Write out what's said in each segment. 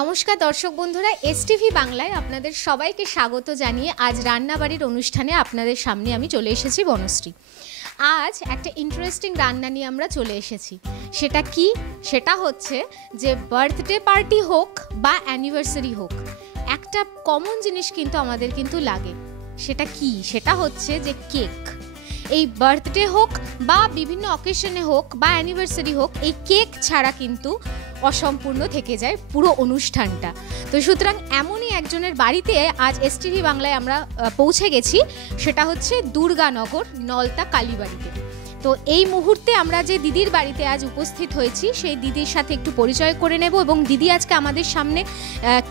নমস্কার দর্শক বন্ধুরা, এসটিভি বাংলায় আপনাদের সবাইকে স্বাগত জানিয়ে আজ রান্নাবাড়ির অনুষ্ঠানে আপনাদের সামনে আমি চলে এসেছি বনশ্রী। আজ একটা ইন্টারেস্টিং রান্না নিয়ে আমরা চলে এসেছি। সেটা কি? সেটা হচ্ছে যে বার্থডে পার্টি হোক বা অ্যানিভার্সারি হোক, একটা কমন জিনিস কিন্তু আমাদের কিন্তু লাগে। সেটা কি? সেটা হচ্ছে যে কেক। এই বার্থডে হোক বা বিভিন্ন অকেশনে হোক বা অ্যানিভার্সারি হোক, এই কেক ছাড়া কিন্তু অসম্পূর্ণ থেকে যায় পুরো অনুষ্ঠানটা। তো সুতরাং এমনই একজনের বাড়িতে আজ এসটিভি বাংলায় আমরা পৌঁছে গেছি। সেটা হচ্ছে দুর্গানগর নলতা কালীবাড়িতে। তো এই মুহূর্তে আমরা যে দিদির বাড়িতে আজ উপস্থিত হয়েছি, সেই দিদির সাথে একটু পরিচয় করে নেব এবং দিদি আজকে আমাদের সামনে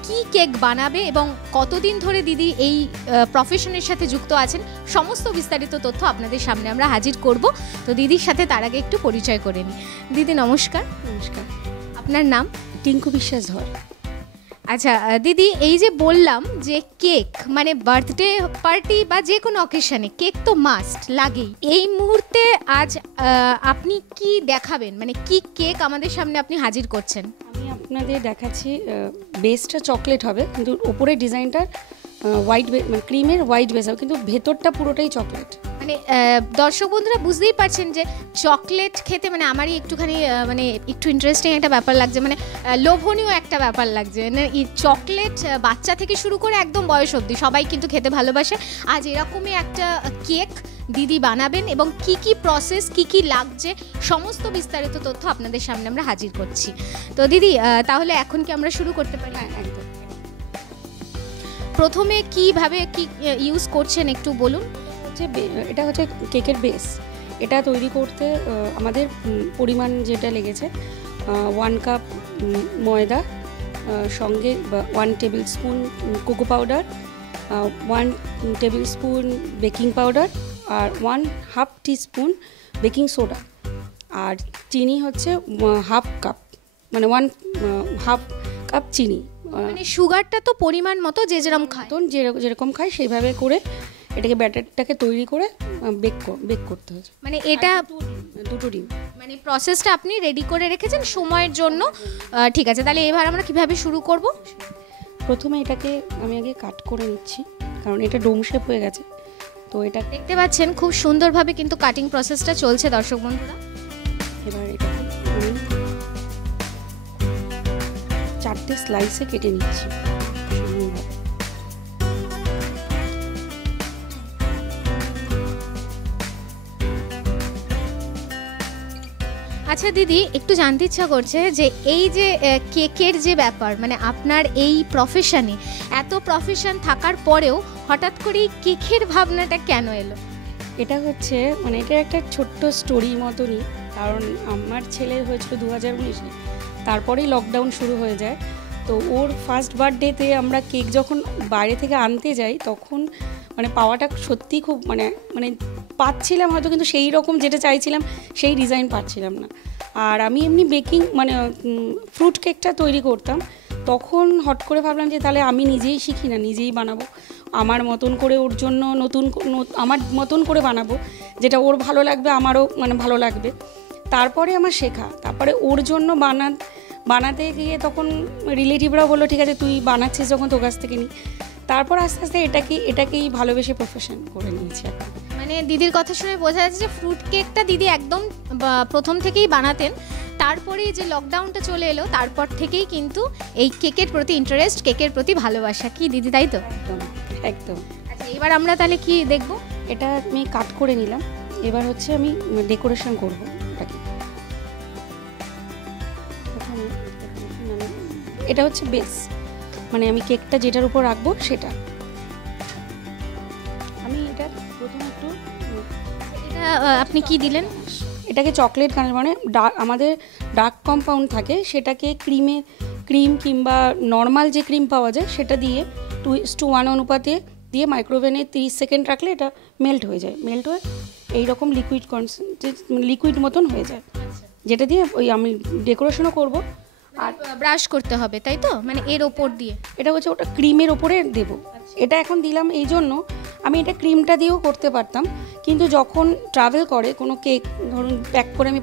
কি কেক বানাবে এবং কতদিন ধরে দিদি এই প্রফেশনের সাথে যুক্ত আছেন, সমস্ত বিস্তারিত তথ্য আপনাদের সামনে আমরা হাজির করব। তো দিদির সাথে তার আগে একটু পরিচয় করে নিই। দিদি নমস্কার। নমস্কার। আপনার নাম? টিঙ্কু বিশ্বাস ধর। আচ্ছা দিদি, এই যে বললাম যে কেক মানে বার্থডে পার্টি বা যে কোনো অকেশনে কেক তো মাস্ট লাগেই। এই মুহূর্তে আজ আপনি কি দেখাবেন, মানে কি কেক আমাদের সামনে আপনি হাজির করছেন? আমি আপনাদের দেখাচ্ছি, বেসটা চকলেট হবে কিন্তু ওপরের ডিজাইনটা হোয়াইট, মানে ক্রিমের হোয়াইট বেস হবে কিন্তু ভেতরটা পুরোটাই চকলেট। মানে দর্শক বন্ধুরা বুঝতেই পারছেন যে চকলেট খেতে মানে আমারই একটুখানি মানে একটু ইন্টারেস্টিং একটা ব্যাপার লাগছে, মানে লোভনীয় একটা ব্যাপার লাগছে। মানে এই চকলেট বাচ্চা থেকে শুরু করে একদম বয়স অবধি সবাই কিন্তু খেতে ভালোবাসে। আজ এরকমই একটা কেক দিদি বানাবেন এবং কি কি প্রসেস, কি কি লাগছে, সমস্ত বিস্তারিত তথ্য আপনাদের সামনে আমরা হাজির করছি। তো দিদি তাহলে এখন কি আমরা শুরু করতে পারি? হ্যাঁ, একদম। প্রথমে কিভাবে কি ইউজ করছেন একটু বলুন। এটা হচ্ছে কেকের বেস। এটা তৈরি করতে আমাদের পরিমাণ যেটা লেগেছে 1 কাপ ময়দা, সঙ্গে 1 tablespoon cocoa powder, 1 tablespoon baking powder আর 1/2 টিস্পুন বেকিং সোডা, আর চিনি হচ্ছে 1/2 কাপ, মানে 1/2 কাপ চিনি। মানে সুগারটা তো পরিমাণ মতো যে যেরকম খায়, যেরকম খায় সেইভাবে করে এটাকে ব্যাটারটাকে তৈরি করে বেক করতে হচ্ছে। মানে এটা দুটো ডিম, মানে প্রসেসটা আপনি রেডি করে রেখেছেন সময়ের জন্য। ঠিক আছে, তাহলে এবার আমরা কিভাবে শুরু করব? প্রথমে এটাকে আমি আগে কাট করে নিচ্ছি কারণ এটা ডোম শেপ হয়ে গেছে। তো এটা দেখতে পাচ্ছেন খুব সুন্দরভাবে কিন্তু কাটিং প্রসেসটা চলছে দর্শক বন্ধুরা। এবার এটাকে আমি 4টে স্লাইসে কেটে নিচ্ছি। আচ্ছা দিদি, একটু জানতে ইচ্ছা করছে যে এই যে কেকের যে ব্যাপার, মানে আপনার এই প্রফেশনে এত প্রফেশন থাকার পরেও হঠাৎ করেই কেকের ভাবনাটা কেন এলো? এটা হচ্ছে মানে এটা একটা ছোট্ট স্টোরি মতনই, কারণ আমার ছেলের হয়েছিল 2019-এ, তারপরেই লকডাউন শুরু হয়ে যায়। তো ওর ফার্স্ট বার্থডেতে আমরা কেক যখন বাইরে থেকে আনতে যাই তখন মানে পাওয়াটা সত্যিই খুব মানে মানে পাচ্ছিলাম হয়তো, কিন্তু সেই রকম যেটা চাইছিলাম সেই ডিজাইন পাচ্ছিলাম না। আর আমি এমনি বেকিং মানে ফ্রুট কেকটা তৈরি করতাম, তখন হট করে ভাবলাম যে তাহলে আমি নিজেই শিখি না, নিজেই বানাবো আমার মতন করে, ওর জন্য আমার মতন করে বানাবো, যেটা ওর ভালো লাগবে আমারও মানে ভালো লাগবে। তারপরে আমার শেখা, তারপরে ওর জন্য বানাতে গিয়ে তখন রিলেটিভরাও বললো ঠিক আছে তুই বানাচ্ছিস যখন তোর কাছ থেকে নিই। তারপর আস্তে আস্তে এটাকেই ভালোবেসে প্রফেশন করে নিয়েছি এখন। মানে দিদির কথা শুনে বোঝা যাচ্ছে যে ফ্রুট কেকটা দিদি একদম প্রথম থেকেই বানাতেন, তারপরে যে লকডাউনটা চলে এলো তারপর থেকেই কিন্তু এই কেকের প্রতি ইন্টারেস্ট, কেকের প্রতি ভালোবাসা, কি দিদি তাই তো? একদম একদম। আচ্ছা এবার আমরা তাহলে কি দেখবো? এটা আমি কাট করে নিলাম, এবার হচ্ছে আমি ডেকোরেশন করবো এটাকে। এটা হচ্ছে বেস, মানে আমি কেকটা যেটার উপর রাখবো সেটা। আমি এটা প্রথমে একটু এটা আপনি কি দিলেন? এটাকে চকলেট কালার, মানে আমাদের ডার্ক কম্পাউন্ড থাকে সেটাকে ক্রিম কিংবা নর্মাল যে ক্রিম পাওয়া যায় সেটা দিয়ে 2:1 অনুপাতে দিয়ে মাইক্রোওভেনে 30 সেকেন্ড রাখলে এটা মেল্ট হয়ে যায়। মেল্ট হয়ে এইরকম লিকুইড মতন হয়ে যায়, যেটা দিয়ে ওই আমি ডেকোরেশনও করবো। আর ব্রাশ করতে হবে তাই তো, মানে এর ওপর দিয়ে? এটা হচ্ছে ওটা ক্রিমের ওপরে দেবো। এটা এখন দিলাম এই জন্য, আমি এটা ক্রিমটা দিয়েও করতে পারতাম, কিন্তু যখন ট্রাভেল করে কোনো কেক ধরুন প্যাক করে আমি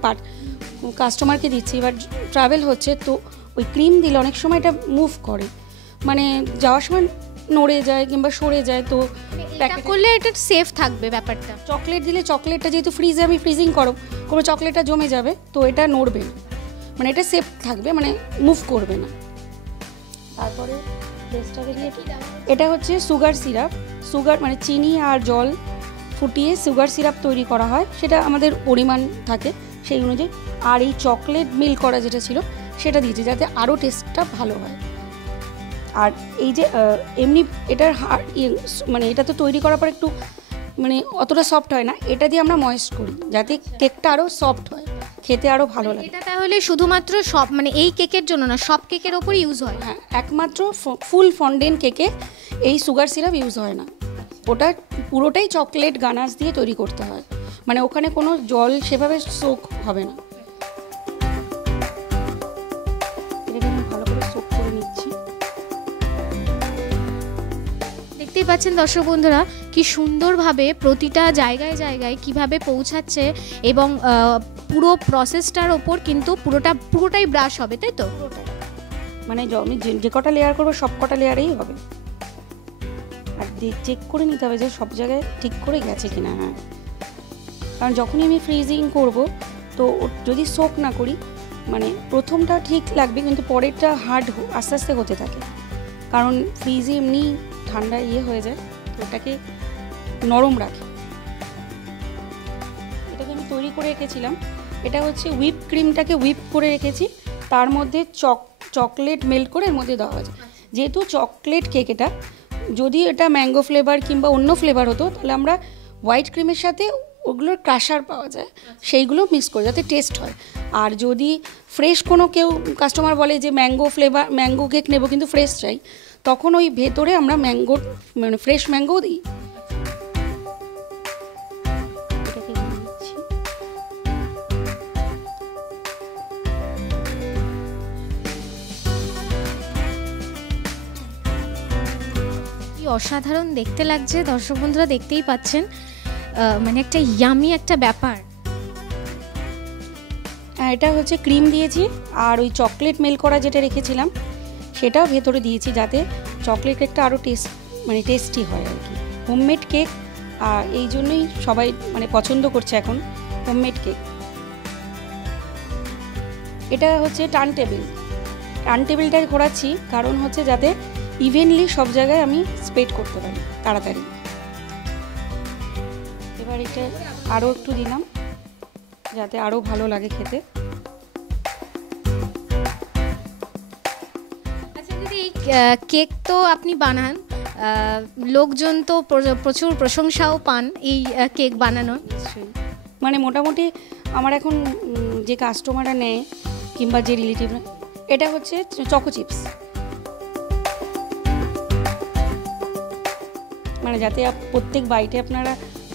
কাস্টমারকে দিচ্ছি, এবার ট্রাভেল হচ্ছে তো ওই ক্রিম দিলে অনেক সময় এটা মুভ করে, মানে যাওয়ার সময় নড়ে যায় কিংবা সরে যায়। তো এটা করলে এটা সেফ থাকবে ব্যাপারটা। চকলেট দিলে চকলেটটা যেহেতু ফ্রিজে আমি ফ্রিজিং কোনো চকলেটটা জমে যাবে, তো এটা নড়বে না, মানে এটা সেফ থাকবে, মানে মুভ করবে না। তারপরে এটা হচ্ছে সুগার সিরাপ। সুগার মানে চিনি আর জল ফুটিয়ে সুগার সিরাপ তৈরি করা হয়, সেটা আমাদের পরিমাণ থাকে সেই অনুযায়ী। আর এই চকলেট মিল্ক করা যেটা ছিল সেটা দিয়েছি যাতে আরও টেস্টটা ভালো হয়। আর এই যে এমনি এটার মানে এটা তো তৈরি করার পর একটু মানে অতটা সফট হয় না, এটা দিয়ে আমরা ময়েস্ট করি যাতে কেকটা আরও সফট হয়, খেতে আরও ভালো লাগে। এটা তাহলে শুধুমাত্র সব মানে এই কেকের জন্য না, সব কেকের ওপর ইউজ হয়? হ্যাঁ, একমাত্র ফুল ফন্ডেন্ট কেকে এই সুগার সিরাপ ইউজ হয় না, ওটা পুরোটাই চকলেট গানাশ দিয়ে তৈরি করতে হয়, মানে ওখানে কোনো জল সেভাবে সোক হবে না। এটা আমি ভালো করে সোক করে নিচ্ছি। দেখতেই পাচ্ছেন দর্শক বন্ধুরা কি সুন্দরভাবে প্রতিটা জায়গায় জায়গায় কিভাবে পৌঁছাচ্ছে, এবং পুরো প্রসেসটার ওপর কিন্তু পুরোটাই ব্রাশ হবে, তাই তো? মানে আমি যে কটা লেয়ার করবো সব কটা লেয়ারেই হবে, আর চেক করে নিতে হবে যে সব জায়গায় ঠিক করে গেছে কিনা। হ্যাঁ, কারণ যখনই আমি ফ্রিজিং করব তো যদি সোক না করি, মানে প্রথমটা ঠিক লাগবে কিন্তু পরেরটা হার্ড আস্তে আস্তে হতে থাকে, কারণ ফ্রিজে এমনি ঠান্ডা হয়ে যায়, তো ওটাকে নরম রাখে। এটাকে আমি তৈরি করে রেখেছিলাম, এটা হচ্ছে হুইপ ক্রিমটাকে হুইপ করে রেখেছি, তার মধ্যে চকলেট মেল্ট করে এর মধ্যে দেওয়া হয়েছে। যেহেতু চকলেট কেক এটা, যদি এটা ম্যাঙ্গো ফ্লেভার কিংবা অন্য ফ্লেভার হতো তাহলে আমরা হোয়াইট ক্রিমের সাথে ওগুলোর ক্রাশার পাওয়া যায়, সেইগুলো মিক্স করে যাতে টেস্ট হয়। আর যদি ফ্রেশ কোনো কেউ কাস্টমার বলে যে ম্যাঙ্গো কেক নেব কিন্তু ফ্রেশ চাই, তখন ওই ভেতরে আমরা মানে ফ্রেশ ম্যাঙ্গো দিই। অসাধারণ দেখতে লাগছে দর্শক বন্ধুরা, দেখতেই পাচ্ছেন, মানে একটা ইয়ামি একটা ব্যাপার। এটা হচ্ছে ক্রিম দিয়েছি, আর ওই চকলেট মেল্ট করা যেটা রেখেছিলাম সেটাও ভেতরে দিয়েছি যাতে চকলেট কেকটা আরও টেস্টি হয় আর কি। হোমমেড কেক, আর এই জন্যই সবাই মানে পছন্দ করছে এখন হোমমেড কেক। এটা হচ্ছে টার্ন টেবিলটাই ঘোরাচ্ছি, কারণ হচ্ছে যাতে ইভেনলি সব জায়গায় আমি স্প্রেড করতে পারি তাড়াতাড়ি। এবার এটা আরও একটু দিলাম যাতে আরও ভালো লাগে খেতে। আচ্ছা দিদি, কেক তো আপনি বানান, লোকজন তো প্রচুর প্রশংসাও পান এই কেক বানানোর। নিশ্চয়ই, মানে মোটামুটি আমার এখন যে কাস্টমাররা নেয় কিংবা যে রিলেটিভরা, এটা হচ্ছে চকো চিপস, মানে যাতে প্রত্যেক বাইটে আপনারা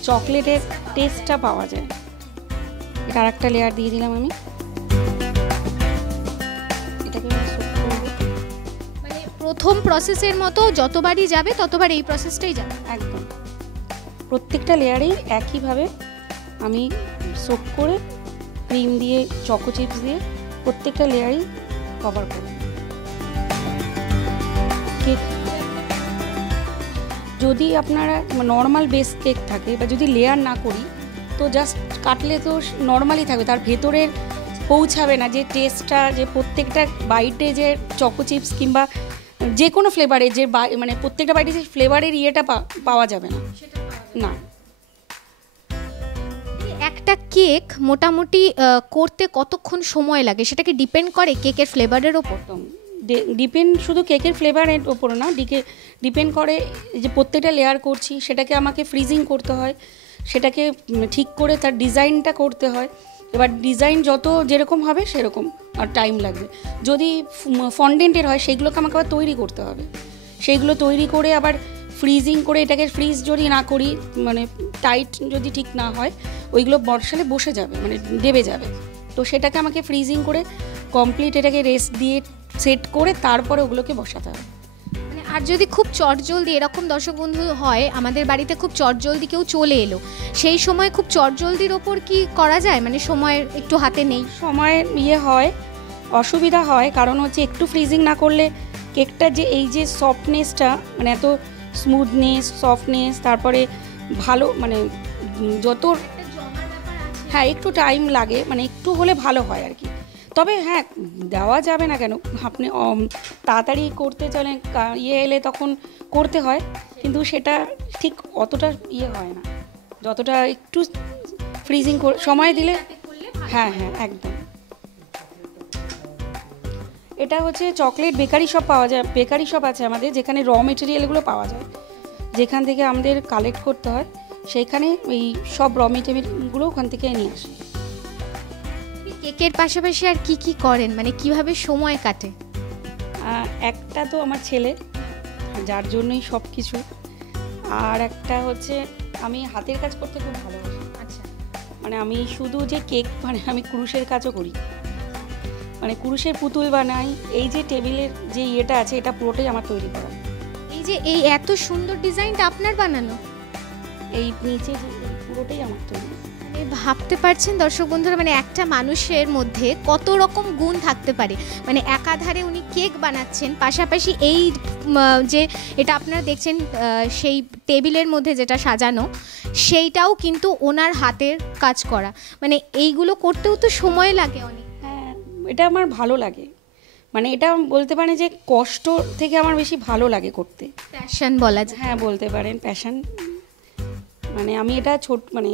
চকলেটের টেস্টটা পাওয়া যায়। এটা আর একটা লেয়ার দিয়ে দিলাম আমি। এটাকে মানে প্রথম প্রসেসের মতো যতবারই যাবে ততবার এই প্রসেসটাই যাবে। একদম প্রত্যেকটা লেয়ারেই একইভাবে আমি সোক করে ক্রিম দিয়ে চকো চিপস দিয়ে প্রত্যেকটা লেয়ারই কভার করব। কেক যদি আপনারা নর্মাল বেস কেক থাকে বা যদি লেয়ার না করি তো জাস্ট কাটলে তো নর্মালি থাকবে, তার ভেতরের পৌঁছাবে না যে টেস্টটা, যে প্রত্যেকটা বাইটে যে চকো চিপস কিংবা যে কোনো ফ্লেভারে যে মানে প্রত্যেকটা বাইটে যে ফ্লেভারের ইয়েটা পাওয়া যাবে না। না, একটা কেক মোটামুটি করতে কতক্ষণ সময় লাগে সেটা কি ডিপেন্ড করে কেকের ফ্লেভারের ওপর? ডিপেন্ড শুধু কেকের ফ্লেভারের ওপর না, ডিপেন্ড করে যে প্রত্যেকটা লেয়ার করছি সেটাকে আমাকে ফ্রিজিং করতে হয়, সেটাকে ঠিক করে তার ডিজাইনটা করতে হয়। এবার ডিজাইন যত যেরকম হবে সেরকম আর টাইম লাগবে। যদি ফন্ডেন্টের হয় সেইগুলোকে আমাকে আবার তৈরি করতে হবে, সেইগুলো তৈরি করে আবার ফ্রিজিং করে এটাকে ফ্রিজ যদি না করি, মানে টাইট যদি ঠিক না হয় ওইগুলো বর্ষালে বসে যাবে, মানে দেবে যাবে। তো সেটাকে আমাকে ফ্রিজিং করে কমপ্লিট এটাকে রেস্ট দিয়ে সেট করে তারপরে ওগুলোকে বসাতে হবে। মানে আর যদি খুব চটজলদি এরকম দর্শক বন্ধু হয়, আমাদের বাড়িতে খুব চটজলদি কেউ চলে এলো, সেই সময় খুব চটজলদির ওপর কি করা যায়? মানে সময়ের একটু হাতে নেই, সময় হয় অসুবিধা হয়, কারণ হচ্ছে একটু ফ্রিজিং না করলে কেকটার যে এই যে সফটনেসটা, মানে এত স্মুথনেস, সফটনেস, তারপরে ভালো মানে যত, হ্যাঁ একটু টাইম লাগে, মানে একটু হলে ভালো হয় আর কি। তবে হ্যাঁ, দেওয়া যাবে না কেন, আপনি তাড়াতাড়ি করতে চলে ইয়ে এলে তখন করতে হয়, কিন্তু সেটা ঠিক অতটা ইয়ে হয় না, যতটা একটু ফ্রিজিং সময় দিলে। হ্যাঁ হ্যাঁ একদম। এটা হচ্ছে চকলেট বেকারি শপ পাওয়া যায়, বেকারি শপ আছে আমাদের, যেখানে র মেটেরিয়ালগুলো পাওয়া যায়, যেখান থেকে আমাদের কালেক্ট করতে হয়, সেইখানে এই সব র মেটেরিয়ালগুলো ওখান থেকে নিয়ে আসি। কেকের পাশাপাশি আর কি কি করেন, মানে কিভাবে সময় কাটে? একটা তো আমার ছেলে, যার জন্যই সব কিছু, আর একটা হচ্ছে আমি হাতের কাজ করতে খুব ভালোবাসি। আচ্ছা, মানে আমি শুধু যে কেক, মানে আমি কুরুশের কাজও করি, মানে কুরুশের পুতুল বানাই। এই যে টেবিলের যে ইয়েটা আছে, এটা পুরোটাই আমার তৈরি করা। এই যে এই এত সুন্দর ডিজাইনটা আপনার বানানো? এই নিচে যে পুরোটাই আমার তৈরি। মানে ভাবতে পারছেন দর্শক বন্ধুরা, মানে একটা মানুষের মধ্যে কত রকম গুণ থাকতে পারে। মানে একাধারে উনি কেক বানাচ্ছেন, পাশাপাশি এই যে এটা আপনারা দেখছেন সেই টেবিলের মধ্যে যেটা সাজানো, সেইটাও কিন্তু ওনার হাতের কাজ করা। মানে এইগুলো করতেও তো সময় লাগে অনেক। হ্যাঁ, এটা আমার ভালো লাগে, মানে এটা বলতে পারেন যে কষ্ট থেকে আমার বেশি ভালো লাগে করতে। প্যাশন বলা যায়। হ্যাঁ বলতে পারেন প্যাশন। মানে আমি এটা মানে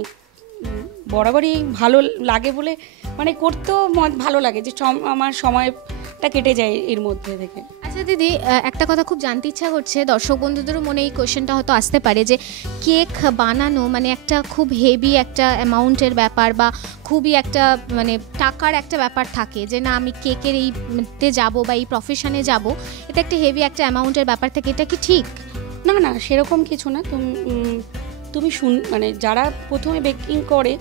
বরাবরই ভালো লাগে বলে, মানে করতেও ভালো লাগে, যে আমার সময়টা কেটে যায় এর মধ্যে থেকে। আচ্ছা দিদি, একটা কথা খুব জানতে ইচ্ছা করছে, দর্শক বন্ধুদেরও মনে এই কোয়েশ্চেনটা হয়তো আসতে পারে যে কেক বানানো মানে একটা খুব হেভি একটা অ্যামাউন্টের ব্যাপার, বা খুবই একটা মানে টাকার একটা ব্যাপার থাকে, যে না আমি কেকের এইতে যাব বা এই প্রফেশনে যাব, এটা একটা হেভি একটা অ্যামাউন্টের ব্যাপার থাকে, এটা কি ঠিক? না না, সেরকম কিছু না। তুমি মানে যারা প্রথমে বেকিং করে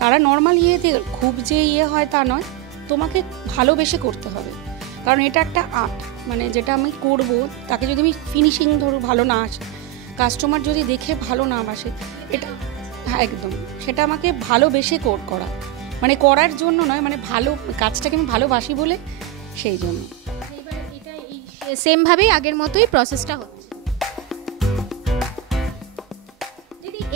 তারা নর্মাল ইয়েতে খুব যে ইয়ে হয় তা নয়, তোমাকে ভালোবেসে করতে হবে, কারণ এটা একটা আর্ট। মানে যেটা আমি করব, তাকে যদি আমি ফিনিশিং ধরো ভালো না আসে, কাস্টমার যদি দেখে ভালো না বাসে, এটা হ্যাঁ একদম, সেটা আমাকে ভালোবেসে করা, মানে করার জন্য নয়, মানে ভালো কাজটাকে আমি ভালোবাসি বলে, সেই জন্য। এটা সেমভাবেই আগের মতোই প্রসেসটা হচ্ছে।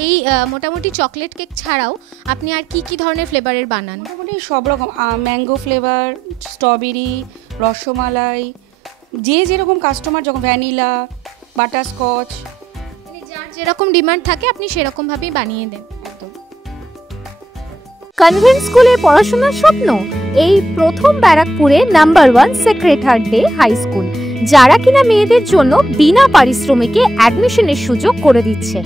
এই মোটামুটি চকলেট কেক ছাড়াও আপনি আর কি কি ধরনের ফ্লেভারের বানান? মোটামুটি সব রকম, ম্যাঙ্গো ফ্লেভার, স্ট্রবেরি, রসমালাই, যে যেরকম কাস্টমার, যখন ভ্যানিলা, বাটারস্কচ, মানে যার যেরকম ডিমান্ড থাকে আপনি সেরকমভাবেই বানিয়ে দেন। একদম। কনভেন্ট স্কুলে পড়াশোনার স্বপ্ন? এই প্রথম ব্যারাকপুরে number 1 sacred heart day high school, যারা কিনা মেয়েদের জন্য বিনা পারিশ্রমিকে অ্যাডমিশনের সুযোগ করে দিচ্ছে।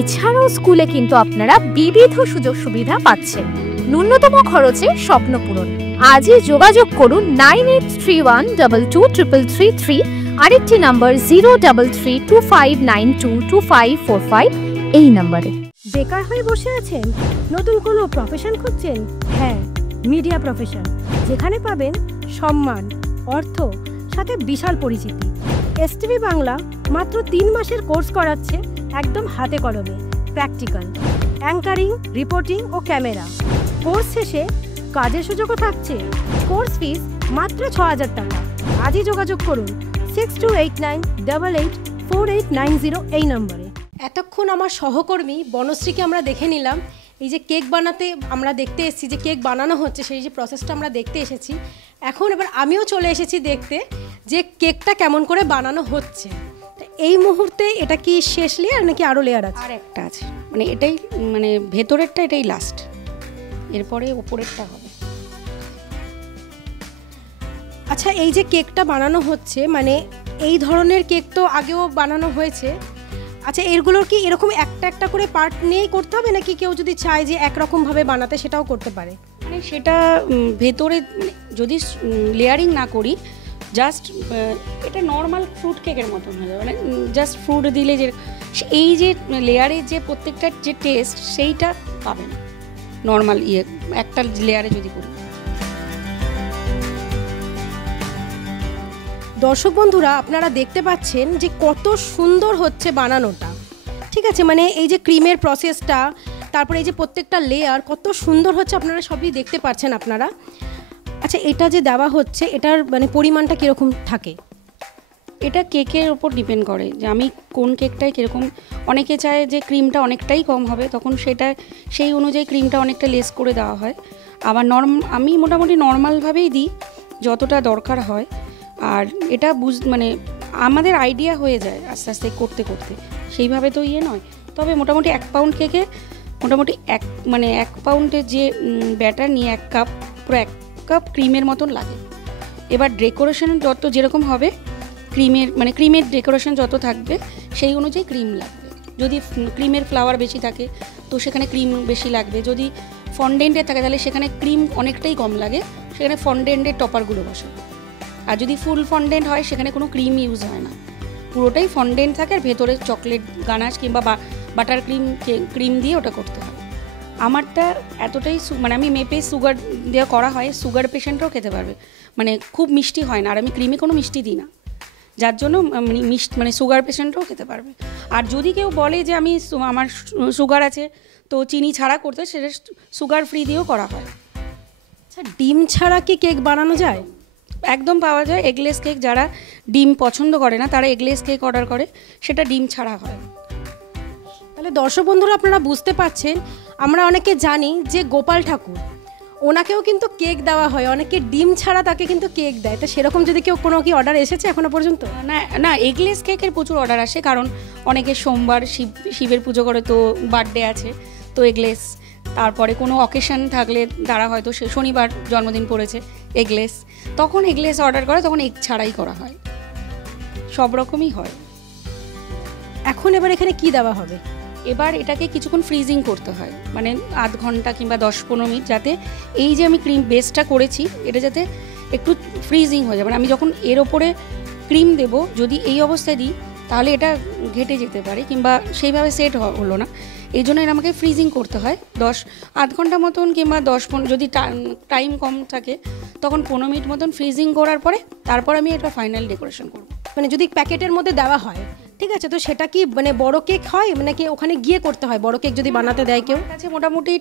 এছাড়াও স্কুলে কিন্তু আপনারা বিবিধ সুযোগ সুবিধা পাচ্ছেন, ন্যূনতম খরচে স্বপ্ন পূরণ। আজই যোগাযোগ করুন 9831223333, আরেকটি নাম্বার 03325922545 এই নাম্বারে। বেকার হয়ে বসে আছেন? নতুন কোনো প্রফেশন খুঁজছেন? হ্যাঁ, মিডিয়া প্রফেশন, যেখানে পাবেন সম্মান, অর্থ, সাথে বিশাল পরিচিতি। এসটিভি বাংলা মাত্র 3 মাসের কোর্স করাচ্ছে, একদম হাতে কলমে, প্র্যাকটিক্যাল, অ্যাঙ্কারিং, রিপোর্টিং ও ক্যামেরা। কোর্স শেষে কাজের সুযোগও থাকছে। কোর্স ফিস মাত্র 6000 টাকা। আজই যোগাযোগ করুন 6289884890 এই নম্বরে। এতক্ষণ আমার সহকর্মী বনশ্রীকে আমরা দেখে নিলাম, এই যে কেক বানাতে আমরা দেখতে এসেছি, যে কেক বানানো হচ্ছে সেই যে প্রসেসটা আমরা দেখতে এসেছি। এখন এবার আমিও চলে এসেছি দেখতে যে কেকটা কেমন করে বানানো হচ্ছে। এই মুহূর্তে এটা কি শেষ লেয়ার নাকি আরও লেয়ার আছে? আর একটা আছে, মানে এটাই, মানে ভেতরেরটা এটাই লাস্ট, এরপরে ওপরেরটা হবে। আচ্ছা, এই যে কেকটা বানানো হচ্ছে, মানে এই ধরনের কেক তো আগেও বানানো হয়েছে। আচ্ছা, এগুলোর কি এরকম একটা একটা করে পার্ট নিয়েই করতে হবে, নাকি কেউ যদি চায় যে একরকমভাবে বানাতে সেটাও করতে পারে? মানে সেটা ভেতরে যদি লেয়ারিং না করি, জাস্ট এটা নর্মাল ফ্রুট কেকের মতন হয়ে যাবে, মানে জাস্ট ফ্রুট দিলে যে এই যে লেয়ারের যে প্রত্যেকটার যে টেস্ট, সেইটা পাবেন নর্মাল একটা লেয়ারে যদি করি। দর্শক বন্ধুরা, আপনারা দেখতে পাচ্ছেন যে কত সুন্দর হচ্ছে বানানোটা, ঠিক আছে? মানে এই যে ক্রিমের প্রসেসটা, তারপরে এই যে প্রত্যেকটা লেয়ার কত সুন্দর হচ্ছে, আপনারা সবই দেখতে পাচ্ছেন আপনারা। আচ্ছা, এটা যে দেওয়া হচ্ছে এটার মানে পরিমাণটা কীরকম থাকে? এটা কেকের ওপর ডিপেন্ড করে যে আমি কোন কেকটায় কীরকম, অনেকে চায় যে ক্রিমটা অনেকটাই কম হবে, তখন সেটা সেই অনুযায়ী ক্রিমটা অনেকটা লেস করে দেওয়া হয়। আবার আমি মোটামুটি নর্মালভাবেই দিই যতটা দরকার হয়। আর এটা মানে আমাদের আইডিয়া হয়ে যায় আস্তে আস্তে করতে করতে, সেইভাবে তো নয়। তবে মোটামুটি 1 পাউন্ড কেকে মোটামুটি 1 পাউন্ডের যে ব্যাটার নিয়ে 1 কাপ, পুরো 1 কাপ ক্রিমের মতন লাগে। এবার ডেকোরেশন যত যেরকম হবে, ক্রিমের ডেকোরেশন যত থাকবে সেই অনুযায়ী ক্রিম লাগবে। যদি ক্রিমের ফ্লাওয়ার বেশি থাকে তো সেখানে ক্রিম বেশি লাগবে, যদি ফন্ডেন্টের থাকে তাহলে সেখানে ক্রিম অনেকটাই কম লাগে, সেখানে ফন্ডেন্টের টপারগুলো বসে। আর যদি ফুল ফন্ডেন্ট হয় সেখানে কোনো ক্রিম ইউজ হয় না, পুরোটাই ফন্ডেন্ট থাকে আর ভেতরে চকলেট গানাশ কিংবা বাটার ক্রিম দিয়ে ওটা করতে হয়। আমারটা এতটাই মানে আমি মেপে সুগার দেওয়া করা হয়, সুগার পেশেন্টরাও খেতে পারবে, মানে খুব মিষ্টি হয় না। আর আমি ক্রিমে কোনো মিষ্টি দিই না, যার জন্য মানে সুগার পেশেন্টরাও খেতে পারবে। আর যদি কেউ বলে যে আমার সুগার আছে তো চিনি ছাড়া করতে, সেটা সুগার ফ্রি দিয়েও করা হয়। আচ্ছা, ডিম ছাড়া কি কেক বানানো যায়? একদম পাওয়া যায়। এগলেস কেক, যারা ডিম পছন্দ করে না তারা এগলেস কেক অর্ডার করে, সেটা ডিম ছাড়া হয়। তাহলে দর্শক বন্ধুরা আপনারা বুঝতে পারছেন, আমরা অনেকে জানি যে গোপাল ঠাকুর, ওনাকেও কিন্তু কেক দেওয়া হয়, অনেকে ডিম ছাড়া তাকে কিন্তু কেক দেয়। তো সেরকম যদি কেউ কোনো কি অর্ডার এসেছে এখনো পর্যন্ত? না, এগলেস কেকের প্রচুর অর্ডার আসে, কারণ অনেকে সোমবার শিবের পুজো করে, তো বার্থডে আছে তো এগলেস, তারপরে কোনো অকেশন থাকলে তারা হয়তো শনিবার জন্মদিন পড়েছে এগলেস, তখন এগলেস অর্ডার করে, তখন এগ ছাড়াই করা হয়, সব রকমই হয়। এখন এবার এখানে কি দেওয়া হবে? এবার এটাকে কিছুক্ষণ ফ্রিজিং করতে হয়, মানে আধ ঘন্টা কিংবা 10-15 মিনিট, যাতে এই যে আমি ক্রিম বেসটা করেছি এটা যাতে একটু ফ্রিজিং হয়ে যায়। মানে আমি যখন এর ওপরে ক্রিম দেব, যদি এই অবস্থায় দিই তাহলে এটা ঘেটে যেতে পারে কিংবা সেইভাবে সেট হলো না, এই জন্য এটা আমাকে ফ্রিজিং করতে হয় আধ ঘন্টা মতন কিংবা 10-15, যদি টাইম কম থাকে তখন 15 মিনিট মতন ফ্রিজিং করার পরে তারপর আমি এটা ফাইনাল ডেকোরেশন করব। মানে যদি প্যাকেটের মধ্যে দেওয়া হয়, ঠিক আছে, তো সেটা কি মানে বড় কেক হয়, মানে কি ওখানে গিয়ে করতে হয়? বড় কেক যদি বানাতে দেয় কেউ? কাছে মোটামুটি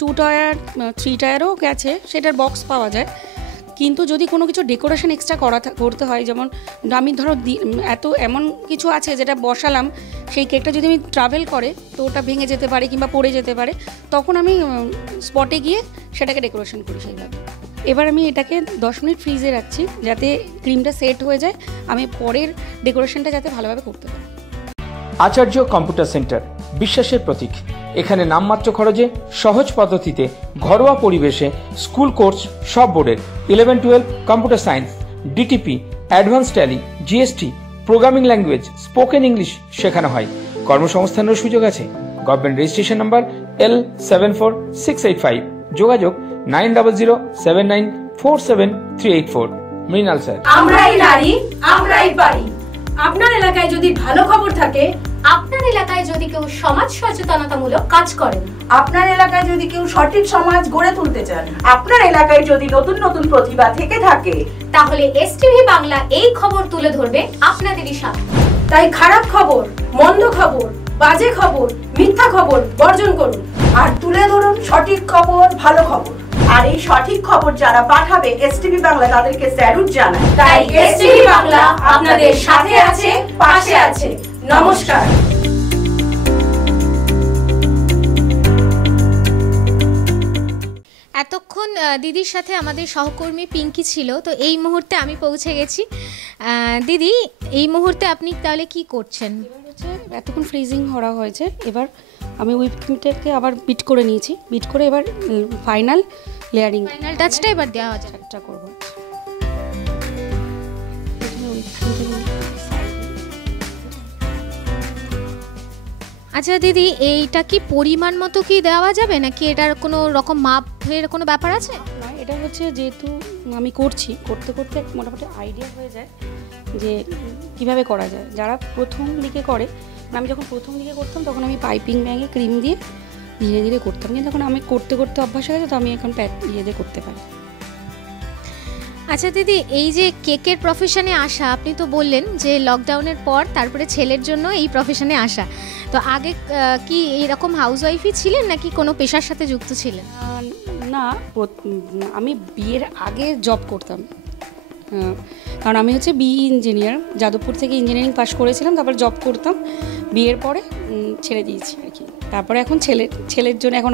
2 টায়ার 3 টায়ারও গেছে, সেটার বক্স পাওয়া যায়। কিন্তু যদি কোনো কিছু ডেকোরেশন এক্সট্রা করতে হয়, যেমন আমি ধরো এমন কিছু আছে যেটা বসালাম, সেই কেকটা যদি আমি ট্রাভেল করে তো ওটা ভেঙে যেতে পারে কিংবা পড়ে যেতে পারে, তখন আমি স্পটে গিয়ে সেটাকে ডেকোরেশন করি সেইভাবে। এবার আমি এটাকে 10 মিনিট ফ্রিজে রাখছি যাতে ক্রিমটা সেট হয়ে যায়, আমি পরের ডেকোরেশনটা যাতে ভালোভাবে করতে পারি। আচার্য কম্পিউটার সেন্টার, বিশ্বাসের প্রতীক। এখানে নামমাত্র খরচে সহজ পদ্ধতিতে ঘরোয়া পরিবেশে স্কুল কোর্স সব বোর্ডের 11-12 computer science, DTP, advance tally, GST, programming language, spoken English শেখানো হয়। কর্মসংস্থানের সুযোগ আছে। গভর্নমেন্ট রেজিস্ট্রেশন নাম্বার L746885, যোগাযোগ 9079947384। মৃণাল স্যার। আমরাই নারী, আমরাই পারি। আপনার এলাকায় যদি ভালো খবর থাকে, আপনার এলাকায় যদি কেউ সমাজ সচেতনতামূলক কাজ করেন, আপনার এলাকায় যদি কেউ সঠিক সমাজ গড়ে তুলতে চান, আপনার এলাকায় যদি নতুন নতুন প্রতিভা থেকে থাকে, তাহলে এসটিভি বাংলা এই খবর তুলে ধরবে আপনাদেরই সামনে। তাই খারাপ খবর, মন্দ খবর, বাজে খবর, মিথ্যা খবর বর্জন করুন আর তুলে ধরুন সঠিক খবর, ভালো খবর। আর এই সঠিক খবর যারা পাঠাবে এসটিভি বাংলা তাদেরকে স্যালুট জানায়। তাই এসটিভি বাংলা আপনাদের সাথে আছে, পাশে আছে। নমস্কার। এতক্ষণ দিদির সাথে আমাদের সহকর্মী পিঙ্কি ছিল, তো এই মুহূর্তে আমি পৌঁছে গেছি। দিদি, এই মুহূর্তে আপনি তাহলে কি করছেন? এতক্ষণ ফ্রিজিং করা হয়েছে, এবার আমি হুইপক্রিমটাকে আবার বিট করে নিয়েছি, বিট করে এবার ফাইনাল লেয়ারিং, ফাইনাল টাচটা এবার দেওয়া যাবে, একটা করব। আচ্ছা দিদি, এইটা কি পরিমাণ মতো কি দেওয়া যাবে নাকি এটার কোনো রকম মাপের কোনো ব্যাপার আছে? না, এটা হচ্ছে যেহেতু আমি করতে করতে মোটামুটি আইডিয়া হয়ে যায় যে কিভাবে করা যায়। যারা প্রথম দিকে করে, আমি যখন প্রথম দিকে করতাম তখন আমি পাইপিং ব্যাগে ক্রিম দিয়ে ধীরে ধীরে করতাম, কিন্তু এখন আমি করতে করতে অভ্যাস হয়ে গেছে, তো আমি এখন দিয়ে করতে পারি। আচ্ছা দিদি, এই যে কেকের প্রফেশনে আসা, আপনি তো বললেন যে লকডাউনের পর তারপরে ছেলের জন্য এই প্রফেশনে আসা, তো আগে কি এরকম হাউসওয়াইফই ছিলেন নাকি কোনো পেশার সাথে যুক্ত ছিলেন? না, আমি বিয়ের আগে জব করতাম, কারণ আমি হচ্ছে বিই ইঞ্জিনিয়ার, যাদবপুর থেকে ইঞ্জিনিয়ারিং পাশ করেছিলাম, তারপর জব করতাম। বিয়ের পরে ছেড়ে দিয়েছি আর কি। তারপরে এখন ছেলের জন্য এখন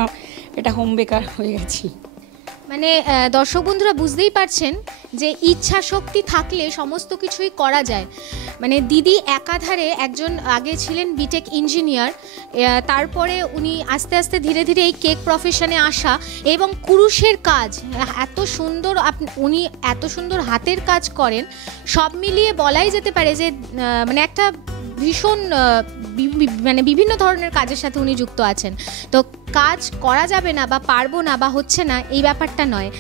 এটা হোম বেকার হয়ে গেছি। মানে দর্শক বন্ধুরা বুঝতেই পারছেন যে ইচ্ছা শক্তি থাকলে সমস্ত কিছুই করা যায়। মানে দিদি একাধারে একজন আগে ছিলেন বিটেক ইঞ্জিনিয়ার, তারপরে উনি আস্তে আস্তে ধীরে ধীরে এই কেক প্রফেশনে আসা, এবং কুরুশের কাজ এত সুন্দর, উনি এত সুন্দর হাতের কাজ করেন, সব মিলিয়ে বলাই যেতে পারে যে মানে একটা ভীষণ মানে বিভিন্ন ধরনের কাজের সাথে উনি যুক্ত আছেন। তো কাজ করা যাবে না বা পারবো না বা হচ্ছে না এই ব্যাপারটা নয়,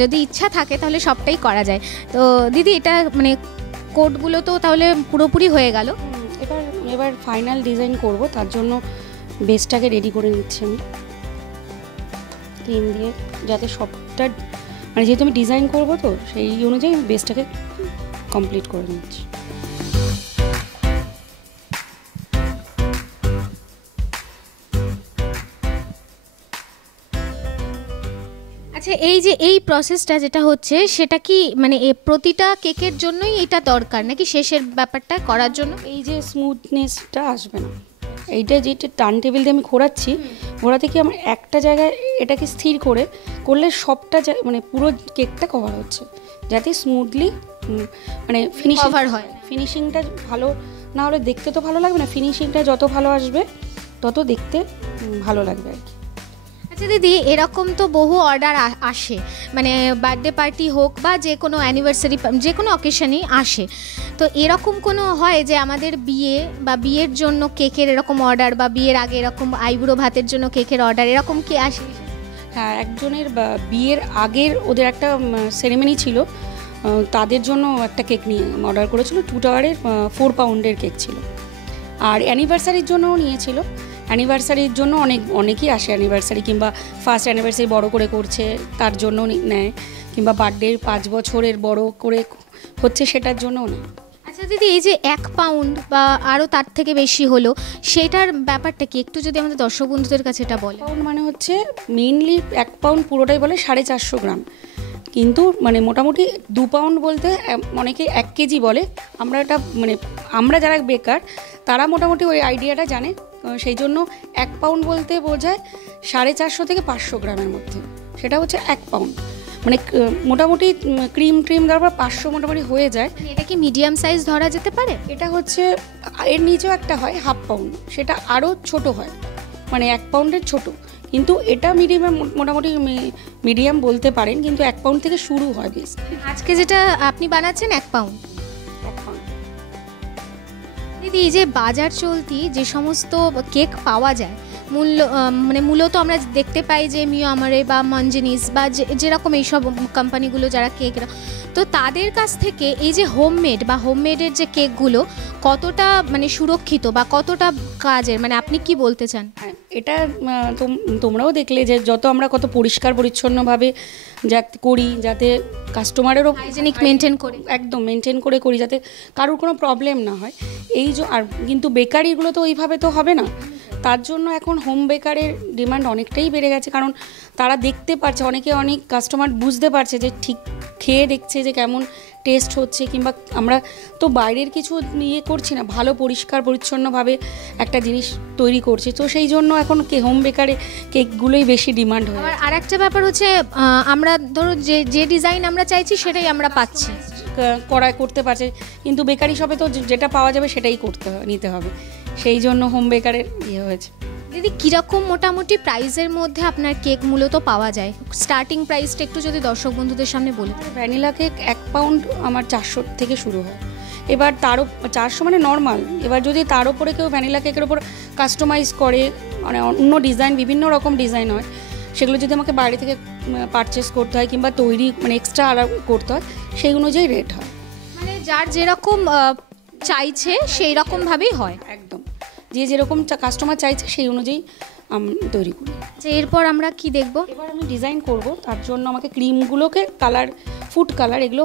যদি ইচ্ছা থাকে তাহলে সবটাই করা যায়। তো দিদি এটা মানে কোডগুলো তো তাহলে পুরোপুরি হয়ে গেল। এবার ফাইনাল ডিজাইন করব, তার জন্য বেসটাকে রেডি করে নিচ্ছি আমি ক্রিম দিয়ে, যাতে সবটা মানে যেহেতু আমি ডিজাইন করব তো সেই অনুযায়ী বেসটাকে কমপ্লিট করে নিচ্ছি। আচ্ছা, এই যে এই প্রসেসটা যেটা হচ্ছে সেটা কি মানে প্রতিটা কেকের জন্যই এটা দরকার, নাকি শেষের ব্যাপারটা করার জন্য? এই যে স্মুথনেসটা আসবে না, এইটা যেটা টার্ন টেবিল দিয়ে আমি ঘোরাচ্ছি, ঘোরাতে কি আমার একটা জায়গায় এটাকে স্থির করলে সবটা মানে পুরো কেকটা কভার হচ্ছে, যাতে স্মুথলি মানে কভার হয়। ফিনিশিংটা ভালো না হলে দেখতে তো ভালো লাগবে না, ফিনিশিংটা যত ভালো আসবে তত দেখতে ভালো লাগবে আর কি। আচ্ছা দিদি, এরকম তো বহু অর্ডার আসে, মানে বার্থডে পার্টি হোক বা যে কোনো অ্যানিভার্সারি, যে কোনো অকেশনই আসে, তো এরকম কোনো হয় যে আমাদের বিয়ে বা বিয়ের জন্য কেকের এরকম অর্ডার, বা বিয়ের আগে এরকম আইবুড়ো ভাতের জন্য কেকের অর্ডার এরকম কি আসে? হ্যাঁ, একজনের বিয়ের আগের ওদের একটা সেরেমনি ছিল, তাদের জন্য একটা কেক নিয়ে অর্ডার করেছিল, 2 টাওয়ারের 4 পাউন্ডের কেক ছিল। আর অ্যানিভার্সারির জন্যও নিয়েছিল, অ্যানিভার্সারির জন্য অনেকেই আসে, অ্যানিভার্সারি কিংবা ফার্স্ট অ্যানিভার্সারি বড় করে করছে তার জন্য নেয়, কিংবা বার্থডের 5 বছরের বড় করে হচ্ছে সেটার জন্যও নেয়। আচ্ছা দিদি, এই যে 1 পাউন্ড বা আরও তার থেকে বেশি হলো, সেটার ব্যাপারটা কি একটু যদি আমাদের দর্শক বন্ধুদের কাছে এটা বলে? পাউন্ড মানে হচ্ছে মেইনলি 1 পাউন্ড পুরোটাই বলে 450 গ্রাম, কিন্তু মানে মোটামুটি 2 পাউন্ড বলতে অনেকে 1 কেজি বলে। আমরা এটা মানে আমরা যারা বেকার তারা মোটামুটি ওই আইডিয়াটা জানে, সেই জন্য 1 পাউন্ড বলতে বোঝায় 450 থেকে 500 গ্রামের মধ্যে, সেটা হচ্ছে 1 পাউন্ড। মানে মোটামুটি ক্রিম দেওয়ার পর 500 মোটামুটি হয়ে যায়। এটা কি মিডিয়াম সাইজ ধরা যেতে পারে? এটা হচ্ছে এর নিচেও একটা হয় 1/2 পাউন্ড, সেটা আরও ছোট হয়, মানে 1 পাউন্ডের ছোট, কিন্তু এটা মিডিয়াম, মোটামুটি মিডিয়াম বলতে পারেন, কিন্তু 1 পাউন্ড থেকে শুরু হয় বেশ। আজকে যেটা আপনি বানাচ্ছেন 1 পাউন্ড। দিদি, এই যে বাজার চলতি যে সমস্ত কেক পাওয়া যায়, মূলত আমরা দেখতে পাই যে মিও আমারে বা মঞ্জিনিস বা যেরকম এইসব কোম্পানিগুলো যারা কেক, তো তাদের কাছ থেকে এই যে হোমমেডের যে কেকগুলো কতটা মানে সুরক্ষিত বা কতটা কাজের, মানে আপনি কি বলতে চান? এটা তোমরাও দেখলে যে যত আমরা কত পরিষ্কার পরিচ্ছন্নভাবে করি, যাতে কাস্টমারেরও হাইজেনিক মেনটেন করে, একদম মেনটেন করে করি, যাতে কারোর কোনো প্রবলেম না হয়। এই যে আর কিন্তু বেকারিগুলো তো ওইভাবে তো হবে না, তার জন্য এখন হোম বেকারের ডিমান্ড অনেকটাই বেড়ে গেছে, কারণ তারা দেখতে পারছে, অনেক কাস্টমার বুঝতে পারছে যে ঠিক খেয়ে দেখছে যে কেমন টেস্ট হচ্ছে, কিংবা আমরা তো বাইরের কিছু ইয়ে করছি না, ভালো পরিষ্কার পরিচ্ছন্নভাবে একটা জিনিস তৈরি করছি, তো সেই জন্য এখন হোম বেকারে কেকগুলোই বেশি ডিমান্ড হয়। আর একটা ব্যাপার হচ্ছে আমরা ধরো যে ডিজাইন আমরা চাইছি সেটাই আমরা পাচ্ছি, করতে পারছে, কিন্তু বেকারি শপে তো যেটা পাওয়া যাবে সেটাই নিতে হবে, সেই জন্য হোম বেকারের ইয়ে হয়েছে। দিদি, কীরকম মোটামুটি প্রাইসের মধ্যে আপনার কেক মূলত পাওয়া যায়? স্টার্টিং প্রাইসটা একটু যদি দর্শক বন্ধুদের সামনে বলি। ভ্যানিলা কেক 1 পাউন্ড আমার 400 থেকে শুরু হয়, এবার তারও 400 মানে নর্মাল, এবার যদি তার উপরে কেউ ভ্যানিলা কেকের ওপর কাস্টমাইজ করে, মানে অন্য ডিজাইন, বিভিন্ন রকম ডিজাইন হয়, সেগুলো যদি আমাকে বাইরে থেকে পারচেস করতে হয় কিংবা তৈরি মানে এক্সট্রা আলাদা করতে হয়, সেই অনুযায়ী রেট হয়, মানে যার যেরকম চাইছে সেই রকমভাবেই হয়। একদম, যে যেরকম কাস্টমার চাইছে সেই অনুযায়ী তৈরি করি। এরপর আমরা কি দেখব? এবার আমি ডিজাইন করব, তার জন্য আমাকে ক্রিমগুলোকে কালার, ফুড কালার, এগুলো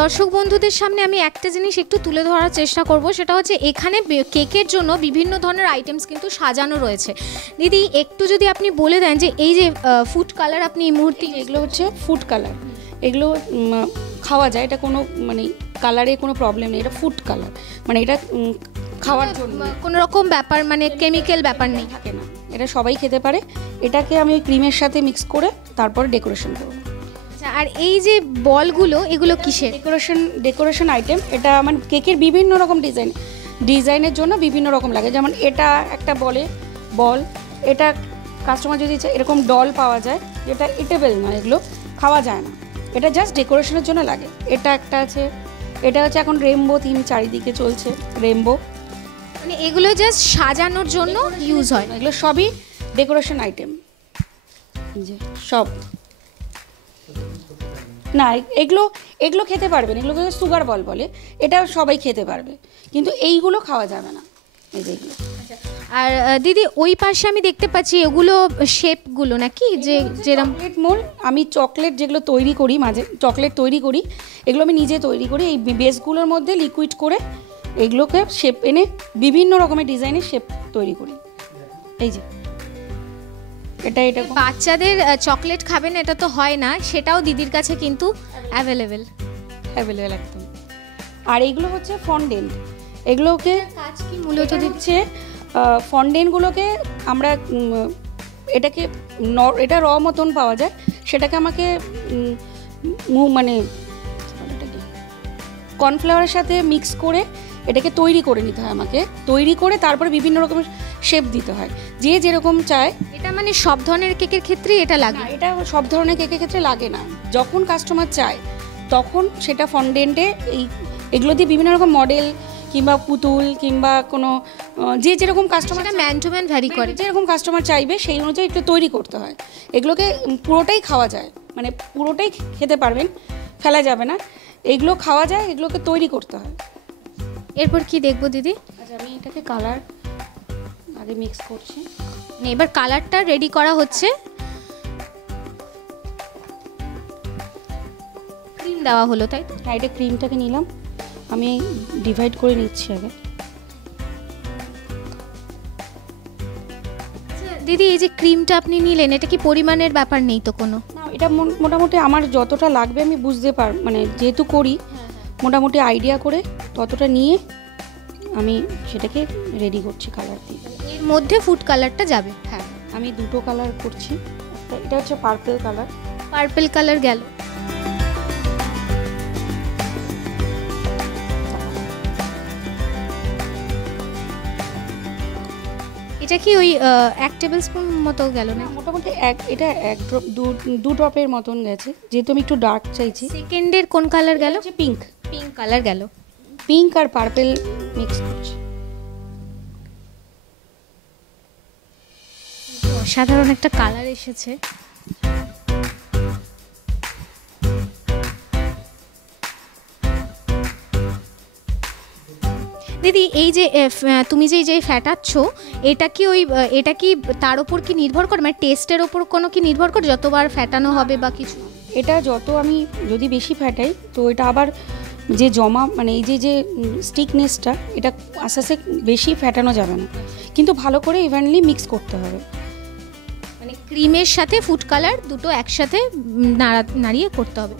দর্শক বন্ধুদের সামনে আমি একটা জিনিস একটু তুলে ধরার চেষ্টা করব, সেটা হচ্ছে এখানে কেকের জন্য বিভিন্ন ধরনের আইটেমস কিন্তু সাজানো রয়েছে। দিদি একটু যদি আপনি বলে দেন যে এই যে ফুড কালার আপনি এই মুহূর্তে, এগুলো হচ্ছে ফুড কালার, এগুলো খাওয়া যায়, এটা কোনো মানে কালারে কোনো প্রবলেম নেই, এটা ফুড কালার, মানে এটা খাওয়ার জন্য কোনো রকম ব্যাপার মানে কেমিক্যাল ব্যাপার নেই, থাকে না, এটা সবাই খেতে পারে। এটাকে আমি ক্রিমের সাথে মিক্স করে তারপর ডেকোরেশন করবো। আর এই যে বলগুলো এগুলো কিসের? Decoration item. এটা মানে কেকের বিভিন্ন রকম ডিজাইনের জন্য বিভিন্ন রকম লাগে। যেমন এটা একটা বল, এটা কাস্টমার যদি চায় এরকম ডল পাওয়া যায়, যেটা ইটেবল নয়, এগুলো খাওয়া যায় না, এটা জাস্ট ডেকোরেশনের জন্য লাগে। এটা একটা আছে, এটা হচ্ছে এখন রেমবো থিম চারিদিকে চলছে, রেমবো, মানে এগুলো জাস্ট সাজানোর জন্য ইউজ হয়। এগুলো সবই ডেকোরেশন আইটেম, যে সব না, এগুলো খেতে পারবেন, এগুলোকে সুগার বল বলে, এটা সবাই খেতে পারবে, কিন্তু এইগুলো খাওয়া যাবে না, এই যেগুলো। আর দিদি ওই পাশে আমি দেখতে পাচ্ছি এগুলো শেপগুলো নাকি, যে যেরকম চকলেট মোল্ড, আমি চকলেট যেগুলো তৈরি করি, মাঝে চকলেট তৈরি করি, এগুলো আমি নিজে তৈরি করি। এই বেসগুলোর মধ্যে লিকুইড করে এগুলোকে শেপ এনে বিভিন্ন রকমের ডিজাইনের শেপ তৈরি করি। এই যে এটা বাচ্চাদের চকলেট খাবেন এটা তো হয় না, সেটাও দিদির কাছে কিন্তু অ্যাভেলেবেল একদম। আর এগুলো হচ্ছে ফন্ডেন্ট, এগুলোকে কাজ কি মূলত দিচ্ছে ফন্ডেন্টগুলোকে আমরা এটা র মতন পাওয়া যায়, সেটাকে আমাকে মানে কর্নফ্লাওয়ারের সাথে মিক্স করে এটাকে তৈরি করে নিতে হয়, আমাকে তৈরি করে তারপরে বিভিন্ন রকমের শেপ দিতে হয়, যে যেরকম চায়। এটা মানে সব ধরনের কেকের ক্ষেত্রেই এটা লাগে? এটা সব ধরনের কেকের ক্ষেত্রে লাগে না, যখন কাস্টমার চায় তখন সেটা ফন্ডেন্টে এগুলো দিয়ে বিভিন্ন রকম মডেল কিংবা পুতুল কিংবা কোনো যে যেরকম customer man to man vary করে, যেরকম কাস্টমার চাইবে সেই অনুযায়ী একটু তৈরি করতে হয়। এগুলোকে পুরোটাই খাওয়া যায়, মানে পুরোটাই খেতে পারবেন, ফেলা যাবে না, এগুলো খাওয়া যায়, এগুলোকে তৈরি করতে হয়। এরপর কি দেখবো দিদি? আচ্ছা, আমি এটাকে কালার আগে মিক্স করছি, এবার কালারটা রেডি করা হচ্ছে, ক্রিম দেওয়া হলো তাই তো? হ্যাঁ, এটা ক্রিমটাকে নিলাম, আমি ডিভাইড করে নিচ্ছি আগে। দিদি এই যে ক্রিমটা আপনি নিলেন, এটা কি পরিমাণের ব্যাপার নেই তো কোনো? না, এটা মোটামুটি আমার যতটা লাগবে আমি বুঝতে মানে যেহেতু করি মোটামুটি আইডিয়া করে ততটা নিয়ে আমি সেটাকে রেডি করছি কালার দিয়ে। এর মধ্যে ফুড কালারটা যাবে? হ্যাঁ, আমি দুটো কালার করছি, এটা হচ্ছে পার্পল কালার গেল। এটা কি ওই 1 টেবিল স্পুন মতো গেল না? মোটামুটি এটা 1 ড্রপ 2 ড্রপের মতন গেছে, যেহেতু আমি একটু ডার্ক চাইছি। সেকেন্ডের কোন কালার গেল? পিঙ্ক কালার গেল, পিঙ্ক আর পার্পল মিক্স করছি। অসাধারণ একটা কালার এসেছে। দিদি এই যে তুমি যে ফ্যাটাচ্ছ, এটা কি তার উপর কি নির্ভর করে, মানে টেস্টের ওপর কোনো কি নির্ভর করে যতবার ফ্যাটানো হবে বা কিছু? এটা যত আমি যদি বেশি ফ্যাটাই তো এটা আবার যে জমা মানে এই যে স্টিকনেসটা, এটা আস্তে আস্তে বেশি ফ্যাটানো যাবে না, কিন্তু ভালো করে ইভেনলি মিক্স করতে হবে। মানে ক্রিমের সাথে ফুড কালার দুটো একসাথে নাড়িয়ে করতে হবে।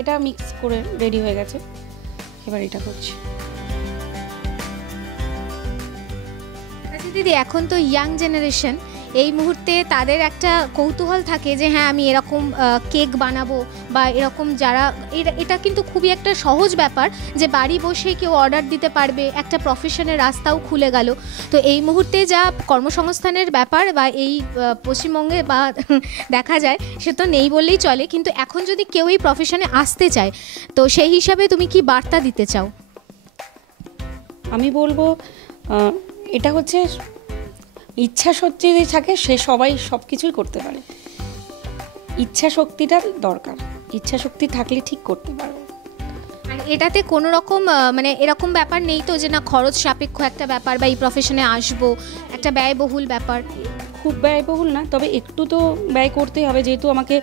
এটা মিক্স করে রেডি হয়ে গেছে, এবার এটা করছি। দিদি এখন তো ইয়াং জেনারেশন, এই মুহূর্তে তাদের একটা কৌতূহল থাকে যে হ্যাঁ আমি এরকম কেক বানাবো বা এরকম, যারা এটা কিন্তু খুবই একটা সহজ ব্যাপার যে বাড়ি বসে কেউ অর্ডার দিতে পারবে, একটা প্রফেশনের রাস্তাও খুলে গেল। তো এই মুহূর্তে যা কর্মসংস্থানের ব্যাপার বা এই পশ্চিমবঙ্গে বা দেখা যায় সে তো নেই বললেই চলে, কিন্তু এখন যদি কেউ এই প্রফেশনে আসতে চায় তো সেই হিসাবে তুমি কি বার্তা দিতে চাও? আমি বলবো এটা হচ্ছে ইচ্ছা শক্তি যদি থাকে সে সবাই সব কিছুই করতে পারে, ইচ্ছা শক্তিটা দরকার, ইচ্ছা শক্তি থাকলে ঠিক করতে পারবে। আর এটাতে কোনো রকম মানে এরকম ব্যাপার নেই তো যে না খরচ সাপেক্ষ একটা ব্যাপার বা এই প্রফেশনে আসবো একটা ব্যয়বহুল ব্যাপার? খুব ব্যয়বহুল না, তবে একটু তো ব্যয় করতেই হবে, যেহেতু আমাকে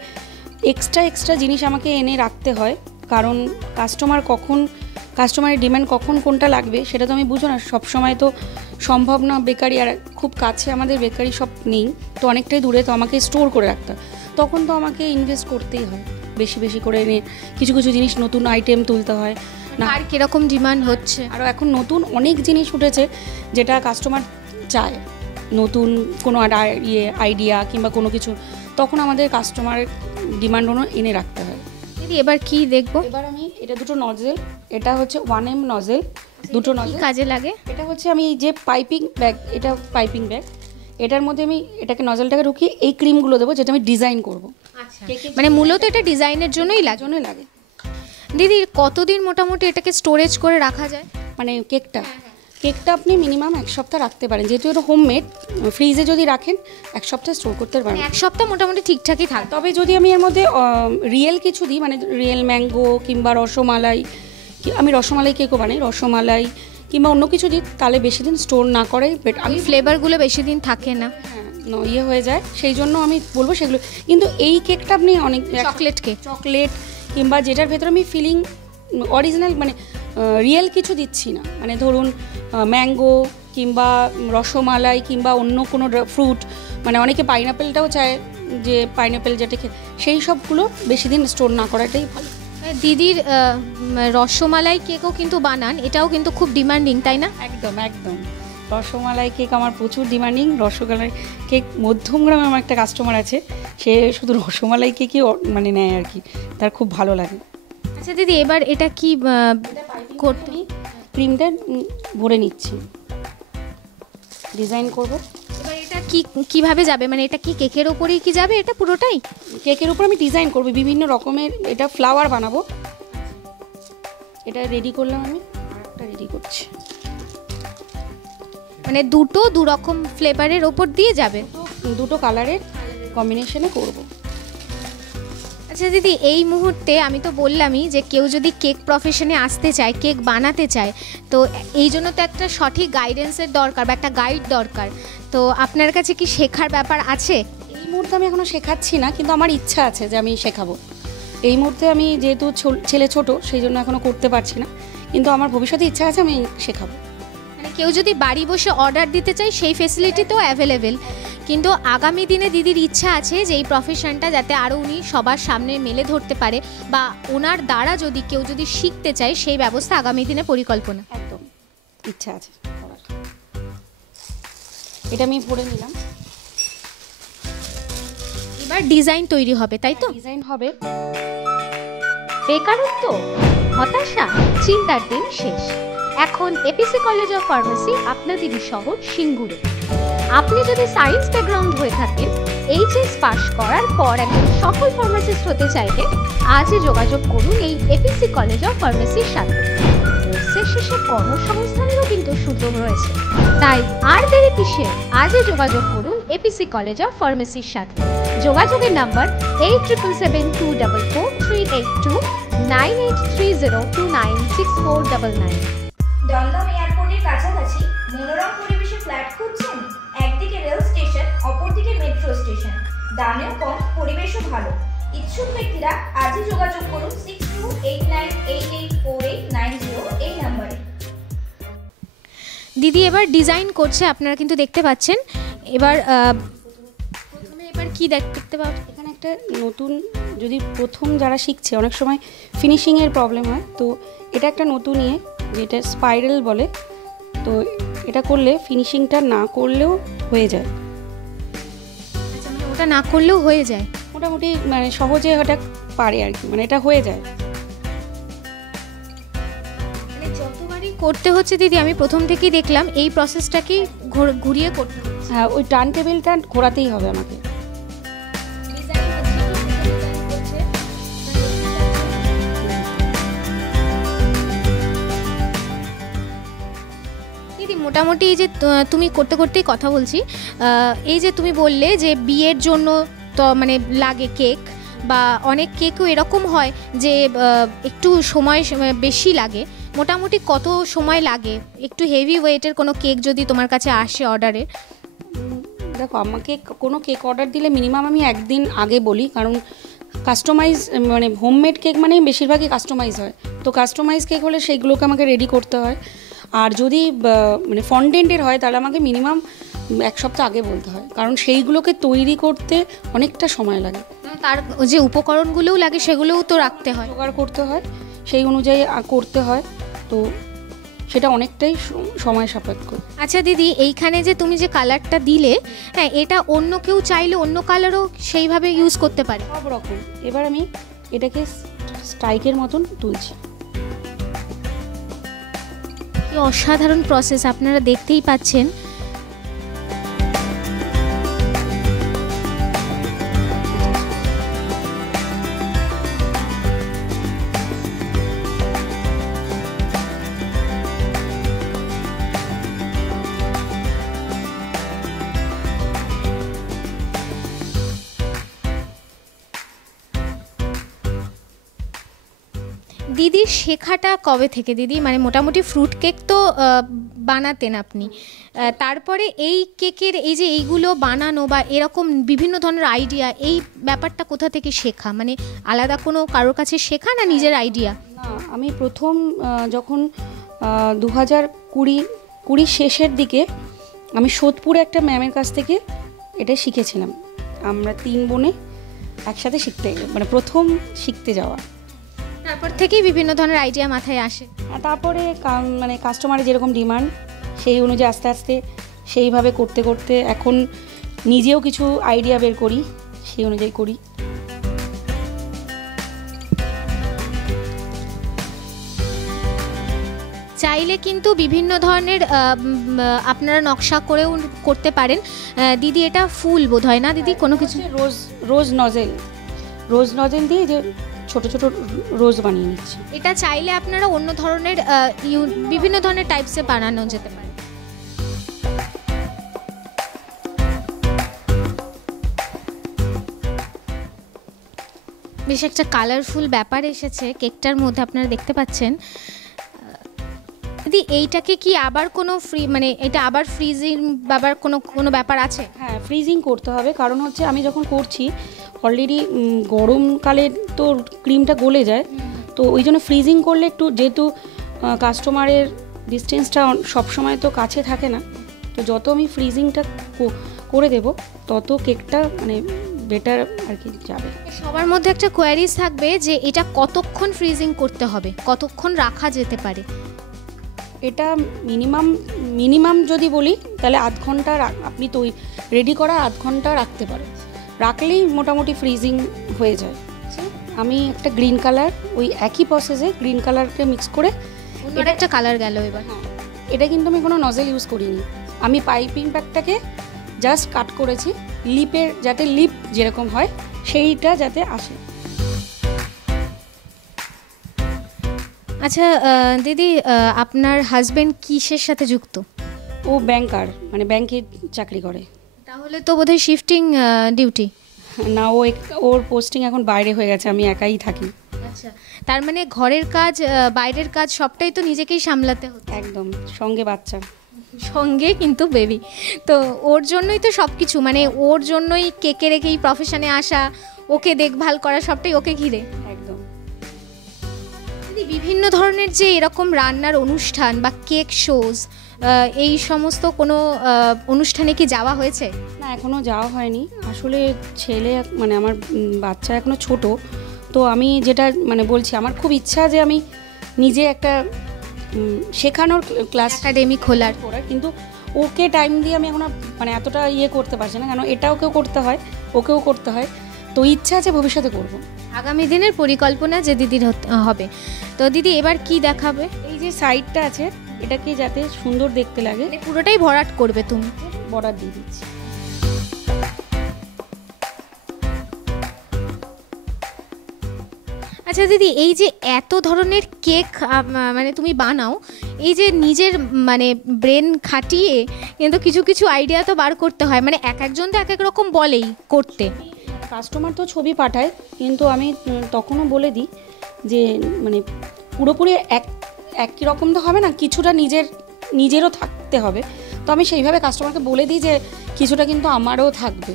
এক্সট্রা জিনিস আমাকে এনে রাখতে হয়, কারণ কাস্টমারের ডিমান্ড কখন কোনটা লাগবে সেটা তো আমি বুঝো না, সব সময় তো সম্ভব না। বেকারি আর খুব কাছে আমাদের বেকারি সব নেই, তো অনেকটাই দূরে, তো আমাকে স্টোর করে রাখতে হয়, তখন তো আমাকে ইনভেস্ট করতেই হয়, বেশি বেশি করে এনে কিছু কিছু জিনিস নতুন আইটেম তুলতে হয় না। আর কিরকম ডিমান্ড হচ্ছে? আরও এখন নতুন অনেক জিনিস উঠেছে যেটা কাস্টমার চায়, নতুন কোনো আইডিয়া কিংবা কোনো কিছু, তখন আমাদের কাস্টমারের ডিমান্ড এনে রাখতে হয়। দিদি এবার কি দেখবো? এবার আমি এটা দুটো নজেল, এটা হচ্ছে 1M নজেল, দুটো নজেল কাজে লাগে। এটা হচ্ছে আমি এই যে পাইপিং ব্যাগ, এটা পাইপিং ব্যাগ, এটার মধ্যে আমি এটাকে নজলটাকে ঢুকিয়ে এই ক্রিমগুলো দেবো যেটা আমি ডিজাইন করবো। মানে মূলত এটা ডিজাইনের জন্যই লাগে। দিদি কতদিন মোটামুটি এটাকে স্টোরেজ করে রাখা যায়? মানে কেকটা আপনি মিনিমাম 1 সপ্তাহ রাখতে পারেন, যেহেতু এটা হোমমেড, ফ্রিজে যদি রাখেন 1 সপ্তাহ স্টোর করতে পারেন। 1 সপ্তাহ মোটামুটি ঠিকঠাকই থাকে। তবে যদি আমি এর মধ্যে রিয়েল কিছু দিই, মানে রিয়েল ম্যাঙ্গো কিংবা রসমালাই, আমি রসমালাই কেকও বানাই, রসমালাই কিংবা অন্য কিছু দিই, তাহলে বেশি দিন স্টোর না করে আমি ফ্লেভারগুলো বেশি দিন থাকে না, ইয়ে হয়ে যায়, সেই জন্য আমি বলবো সেগুলো। কিন্তু এই কেকটা আপনি অনেক চকলেট কিংবা যেটার ভেতরে আমি ফিলিং অরিজিনাল মানে রিয়েল কিছু দিচ্ছি না, মানে ধরুন ম্যাঙ্গো কিংবা রসমালাই কিংবা অন্য কোনো ফ্রুট, মানে অনেকে পাইনাপেলটাও চায় যে পাইনাপেল যেটা সেই সবগুলো বেশি দিন স্টোর না করাটাই ভালো। দিদির রসমালাই কেকও কিন্তু বানান, এটাও কিন্তু খুব ডিমান্ডিং, তাই না? একদম রসমালাই কেক আমার প্রচুর ডিমান্ডিং। রসমালাই কেক মধ্যমগ্রামে আমার একটা কাস্টমার আছে, সে শুধু রসমালাই কেকই মানে নেয় আর কি, তার খুব ভালো লাগে। আচ্ছা দিদি এবার এটা কি করতে? ক্রিমটা ভরে নিচ্ছি, ডিজাইন করব। এবার এটা কিভাবে যাবে, মানে এটা কি কেকের ওপরেই কি যাবে? এটা পুরোটাই কেকের উপর আমি ডিজাইন করব বিভিন্ন রকমের, এটা ফ্লাওয়ার বানাবো। এটা রেডি করলাম, আমি আরেকটা রেডি করছি, মানে দু রকম ফ্লেভারের ওপর দিয়ে যাবে, দুটো কালারের কম্বিনেশনে করব। আচ্ছা দিদি এই মুহূর্তে আমি তো বললামই যে কেউ যদি কেক প্রফেশনে আসতে চায়, কেক বানাতে চায়, তো এই জন্য তো একটা সঠিক গাইডেন্সের দরকার বা একটা গাইড দরকার, তো আপনার কাছে কি শেখার ব্যাপার আছে? এই মুহূর্তে আমি এখনও শেখাচ্ছি না, কিন্তু আমার ইচ্ছা আছে যে আমি শেখাবো। এই মুহূর্তে আমি যেহেতু ছেলে ছোট, সেই জন্য এখনও করতে পারছি না, কিন্তু আমার ভবিষ্যতে ইচ্ছা আছে আমি শেখাবো। মানে কেউ যদি বাড়ি বসে অর্ডার দিতে চায় সেই ফেসিলিটি তো অ্যাভেলেবেল, কিন্তু আগামী দিনে দিদির ইচ্ছা আছে যে এই প্রফেশনটা যাতে আরও উনি সবার সামনে মেলে ধরতে পারে, বা ওনার দ্বারা যদি কেউ যদি শিখতে চায় সেই ব্যবস্থা আগামী দিনে পরিকল্পনা। একদম ইচ্ছা আছে। এটা আমি পরে নিলাম, এবার ডিজাইন তৈরি হবে, তাই তো? ডিজাইন হবে। বেকারত্ব, হতাশা, চিন্তার দিন শেষ। এখন এপিসি কলেজ অফ ফার্মেসি আপনাদেরই শহর সিঙ্গুরে। আপনি যদি সায়েন্স ব্যাকগ্রাউন্ড হয়ে থাকেন, এইচএস পাস করার পর একজন সফল ফার্মাসিস্ট হতে চাইলে আজই যোগাযোগ করুন এই এপিসি কলেজ অফ ফার্মেসির সাথে। কোর্সের শেষে কর্মসংস্থানেরও কিন্তু সুযোগ রয়েছে, তাই আর দেরি কিসের, আজই যোগাযোগ করুন এপিসি কলেজ অফ ফার্মেসির সাথে। যোগাযোগের নাম্বার 8772444382 9830296499। দমদম এয়ারপোর্টের কাছাকাছি মনোরম পরিবেশে ফ্ল্যাট খুঁজছেন? একদিকে রেল স্টেশন, অপরদিকে মেট্রো স্টেশন, দামেও কম, পরিবেশও ভালো। ইচ্ছুক ব্যক্তিরা আজই যোগাযোগ করুন 6289884890 এই নাম্বারে। দিদি এবার ডিজাইন করছে, আপনারা কিন্তু দেখতে পাচ্ছেন। এবার কি দেখতে পাবেন এখানে একটা নতুন, যদি প্রথম যারা শিখছে অনেক সময় ফিনিশিংয়ের প্রবলেম হয়, তো এটা একটা নতুন যেটা স্পাইরাল বলে, তো এটা করলে ফিনিশিংটা না করলেও হয়ে যায়। আচ্ছা, মানে ওটা না করলেও হয়ে যায় মোটামুটি, মানে সহজে ওটা পারে আর কি, মানে এটা হয়ে যায়। মানে যতবারই করতে হচ্ছে দিদি, আমি প্রথম থেকেই দেখলাম এই প্রসেসটাকেই ঘুরিয়ে করতে হচ্ছে। হ্যাঁ, ওই টার্ন টেবিলটা ঘোরাতেই হবে আমাকে। মোটামুটি এই যে তুমি করতে করতেই কথা বলছি, এই যে তুমি বললে যে বিয়ের জন্য তো মানে লাগে কেক, বা অনেক কেকও এরকম হয় যে একটু সময় বেশি লাগে, মোটামুটি কত সময় লাগে একটু হেভি ওয়েটের কোনো কেক যদি তোমার কাছে আসে অর্ডারে? দেখো, আমাকে কোনো কেক অর্ডার দিলে মিনিমাম আমি একদিন আগে বলি, কারণ কাস্টমাইজ মানে হোমমেড কেক মানেই বেশিরভাগই কাস্টমাইজ হয়, তো কাস্টমাইজ কেক হলে সেইগুলোকে আমাকে রেডি করতে হয়। আর যদি মানে ফন্ডেন্টের হয় তাহলে আমাকে মিনিমাম 1 সপ্তাহ আগে বলতে হয়, কারণ সেইগুলোকে তৈরি করতে অনেকটা সময় লাগে। তার যে উপকরণগুলোও লাগে সেগুলোও তো রাখতে হয়, জোগাড় করতে হয়, সেই অনুযায়ী করতে হয়, তো সেটা অনেকটাই সময় সাপেক্ষ। আচ্ছা দিদি, এইখানে যে তুমি যে কালারটা দিলে, হ্যাঁ, এটা অন্য কেউ চাইলে অন্য কালারও সেইভাবে ইউজ করতে পারে? সব রকম। এবার আমি এটাকে স্ট্রাইকের মতন তুলছি। কি অসাধারণ প্রসেস, আপনারা দেখতেই পাচ্ছেন। দিদির শেখাটা কবে থেকে দিদি? মানে মোটামুটি ফ্রুট কেক তো বানাতেন আপনি, তারপরে এই কেকের এই যে এইগুলো বানানো বা এরকম বিভিন্ন ধরনের আইডিয়া, এই ব্যাপারটা কোথা থেকে শেখা? মানে আলাদা কোনো কারোর কাছে শেখা না নিজের আইডিয়া? না, আমি প্রথম যখন 2020 শেষের দিকে আমি সোদপুরে একটা ম্যামের কাছ থেকে এটা শিখেছিলাম। আমরা 3 বোনে একসাথে মানে প্রথম শিখতে যাওয়া। তারপর থেকেই বিভিন্ন ধরনের আইডিয়া মাথায় আসে। তারপরে মানে কাস্টমারের যেরকম ডিমান্ড সেই অনুযায়ী আস্তে আস্তে সেইভাবে করতে করতে এখন নিজেও কিছু আইডিয়া বের করি, সেই অনুযায়ী করি। চাইলে কিন্তু বিভিন্ন ধরনের আপনারা নকশা করেও করতে পারেন। দিদি এটা ফুল বোধ হয় না দিদি? কোনো কিছু রোজ নজেল দিয়ে যে ছোট ছোট রোজ বানিয়ে নিচ্ছি। এটা চাইলে আপনারা অন্য ধরনের বিভিন্ন ধরনের টাইপসে বানানো যেতে পারে। বেশ একটা কালারফুল ব্যাপার এসেছে কেকটার মধ্যে, আপনারা দেখতে পাচ্ছেন। দিদি এইটাকে কি আবার কোনো মানে এটা আবার ফ্রিজিং ব্যাপার কোনো ব্যাপার আছে? হ্যাঁ, ফ্রিজিং করতে হবে, কারণ হচ্ছে আমি যখন করছি অলরেডি গরমকালে তো ক্রিমটা গলে যায়, তো ওই জন্য ফ্রিজিং করলে একটু, যেহেতু কাস্টমারের ডিস্টেন্সটা সবসময় তো কাছে থাকে না, তো যত আমি ফ্রিজিংটা করে দেব তত কেকটা মানে বেটার আর কি যাবে। সবার মধ্যে একটা কোয়ারিজ থাকবে যে এটা কতক্ষণ ফ্রিজিং করতে হবে, কতক্ষণ রাখা যেতে পারে? এটা মিনিমাম যদি বলি তাহলে আধ ঘন্টা আপনি রেডি করা আধ ঘন্টা রাখতে পারেন, রাখলেই মোটামুটি ফ্রিজিং হয়ে যায়। আমি একটা গ্রিন কালার, ওই একই প্রসেসে গ্রিন কালারকে মিক্স করে এটা একটা কালার গেল এবার। এটা কিন্তু আমি কোনো নজেল ইউজ করিনি, আমি পাইপিং প্যাকটাকে জাস্ট কাট করেছি লিপের, যাতে লিপ যেরকম হয় সেইটা যাতে আসে। আচ্ছা দিদি, আপনার হাজবেন্ড কিসের সাথে যুক্ত? ও ব্যাংকার, মানে ব্যাংকে চাকরি করে। তাহলে তো বোধহয় শিফটিং ডিউটি? না, ওর পোস্টিং এখন বাইরে হয়ে গেছে, আমি একাই থাকি। আচ্ছা, তার মানে ঘরের কাজ বাইরের কাজ সবটাই তো নিজেকেই সামলাতে হচ্ছে? একদম, সঙ্গে বাচ্চা, সঙ্গে কিন্তু বেবি, তো ওর জন্যই তো সব কিছু, মানে ওর জন্যই কেকে রেখে এই প্রফেশনে আসা, ওকে দেখভাল করা, সবটাই ওকে ঘিরে। একদম। বিভিন্ন ধরনের যে এরকম রান্নার অনুষ্ঠান বা কেক শোজ, এই সমস্ত কোনো অনুষ্ঠানে কি যাওয়া হয়েছে? না, এখনও যাওয়া হয়নি আসলে। ছেলে মানে আমার বাচ্চা এখনও ছোট, তো আমি যেটা মানে বলছি, আমার খুব ইচ্ছা যে আমি নিজে একটা শেখানোর ক্লাস একাডেমি খোলার, কিন্তু ওকে টাইম দিয়ে আমি এখন মানে এতটা করতে পারছি না, কেন এটা ওকেও করতে হয়, ওকেও করতে হয়, তো ইচ্ছা আছে ভবিষ্যতে করব। আগামী দিনের পরিকল্পনা যে দিদির হবে। তো দিদি এবার কি দেখাবে? এই যে সাইডটা আছে, এটাকে যাতে সুন্দর দেখতে লাগে পুরোটাই ভরাট করবে তুমি? বর্ডার দিয়ে দিচ্ছি। আচ্ছা দিদি, এই যে এত ধরনের কেক মানে তুমি বানাও, এই যে নিজের মানে ব্রেন খাটিয়ে কিন্তু কিছু কিছু আইডিয়া তো বার করতে হয়, মানে এক একজন তো এক এক রকম বলেই করতে। কাস্টমার তো ছবি পাঠায়, কিন্তু আমি তখনও বলে দিই যে মানে পুরোপুরি একই রকম তো হবে না, কিছুটা নিজেরও থাকতে হবে, তো আমি সেইভাবে কাস্টমারকে বলে দিই যে কিছুটা কিন্তু আমারও থাকবে,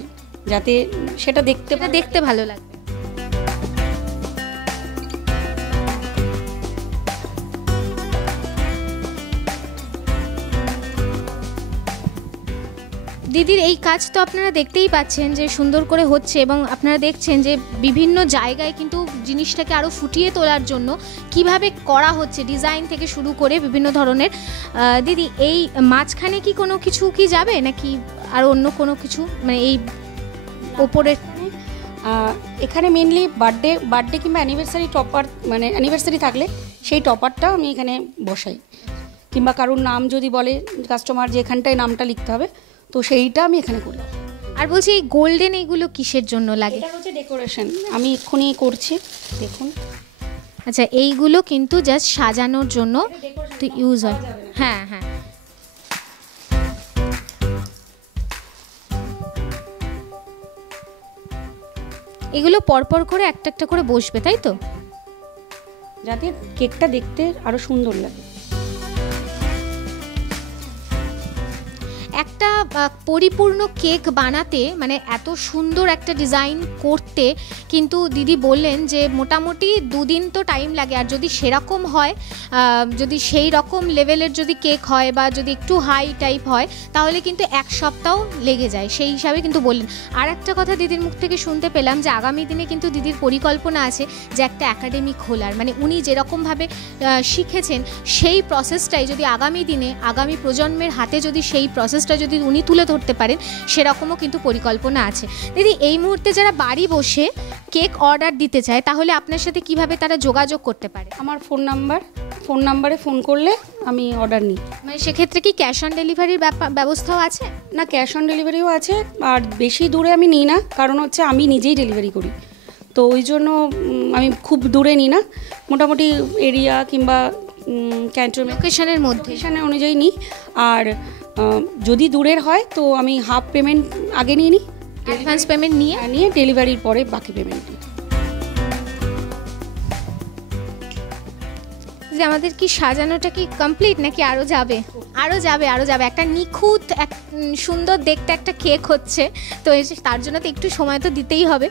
যাতে সেটা দেখতে ভালো লাগবে। দিদির এই কাজ তো আপনারা দেখতেই পাচ্ছেন যে সুন্দর করে হচ্ছে, এবং আপনারা দেখছেন যে বিভিন্ন জায়গায় কিন্তু জিনিসটাকে আরও ফুটিয়ে তোলার জন্য কিভাবে করা হচ্ছে, ডিজাইন থেকে শুরু করে বিভিন্ন ধরনের। দিদি, এই মাঝখানে কি কোনো কিছু কি যাবে নাকি আর অন্য কোনো কিছু, মানে এই ওপরের? এখানে মেনলি বার্থডে কিংবা অ্যানিভার্সারি টপার, মানে অ্যানিভার্সারি থাকলে সেই টপারটা আমি এখানে বসাই, কিংবা কারোর নাম যদি বলে কাস্টমার যে এখানটায় নামটা লিখতে হবে, তো সেইটা আমি এখানে করি। আর বলছি এই গোল্ডেন এইগুলো কিসের জন্য লাগে? এটা হচ্ছে ডেকোরেশন, আমি এক্ষুনি করছি, দেখুন। আচ্ছা, এইগুলো কিন্তু জাস্ট সাজানোর জন্য তো ইউজ হয়। হ্যাঁ হ্যাঁ, এগুলো পরপর করে একটা একটা করে বসবে, তাই তো? যাতে কেকটা দেখতে আরো সুন্দর লাগে। একটা পরিপূর্ণ কেক বানাতে, মানে এত সুন্দর একটা ডিজাইন করতে, কিন্তু দিদি বললেন যে মোটামুটি 2 দিন তো টাইম লাগে। আর যদি সেরকম হয়, যদি সেই রকম লেভেলের যদি কেক হয় বা যদি একটু হাই টাইপ হয়, তাহলে কিন্তু 1 সপ্তাহ লেগে যায়, সেই হিসাবে কিন্তু বললেন। আর একটা কথা দিদির মুখ থেকে শুনতে পেলাম যে আগামী দিনে কিন্তু দিদির পরিকল্পনা আছে যে একটা একাডেমি খোলার, মানে উনি যেরকমভাবে শিখেছেন সেই প্রসেসটাই যদি আগামী দিনে আগামী প্রজন্মের হাতে যদি সেই প্রসেসটা যদি উনি তুলে ধরতে পারেন, সেরকমও কিন্তু পরিকল্পনা আছে। দিদি, এই মুহূর্তে যারা বাড়ি বসে কেক অর্ডার দিতে চায়, তাহলে আপনার সাথে কিভাবে তারা যোগাযোগ করতে পারে? আমার ফোন নাম্বারে ফোন করলে আমি অর্ডার নিই। মানে সেক্ষেত্রে কি ক্যাশ অন ডেলিভারির ব্যবস্থাও আছে? না, ক্যাশ অন ডেলিভারিও আছে, আর বেশি দূরে আমি নিই না, কারণ হচ্ছে আমি নিজেই ডেলিভারি করি, তো ওই জন্য আমি খুব দূরে নিই না, মোটামুটি এরিয়া কিংবা ক্যান্টনমেন্ট লোকেশনের মধ্যে অনুযায়ী নিই। আর যদি দূরের হয় তো আমি হাফ পেমেন্ট আগে নিয়ে নিই, অ্যাডভান্স পেমেন্ট নিয়ে ডেলিভারির পরে বাকি পেমেন্ট নিই। যে আমাদের কি সাজানোটা কি কমপ্লিট নাকি আরও যাবে? আরও যাবে। একটা নিখুঁত সুন্দর দেখতে একটা কেক হচ্ছে, তো তার জন্য তো একটু সময় তো দিতেই হবে।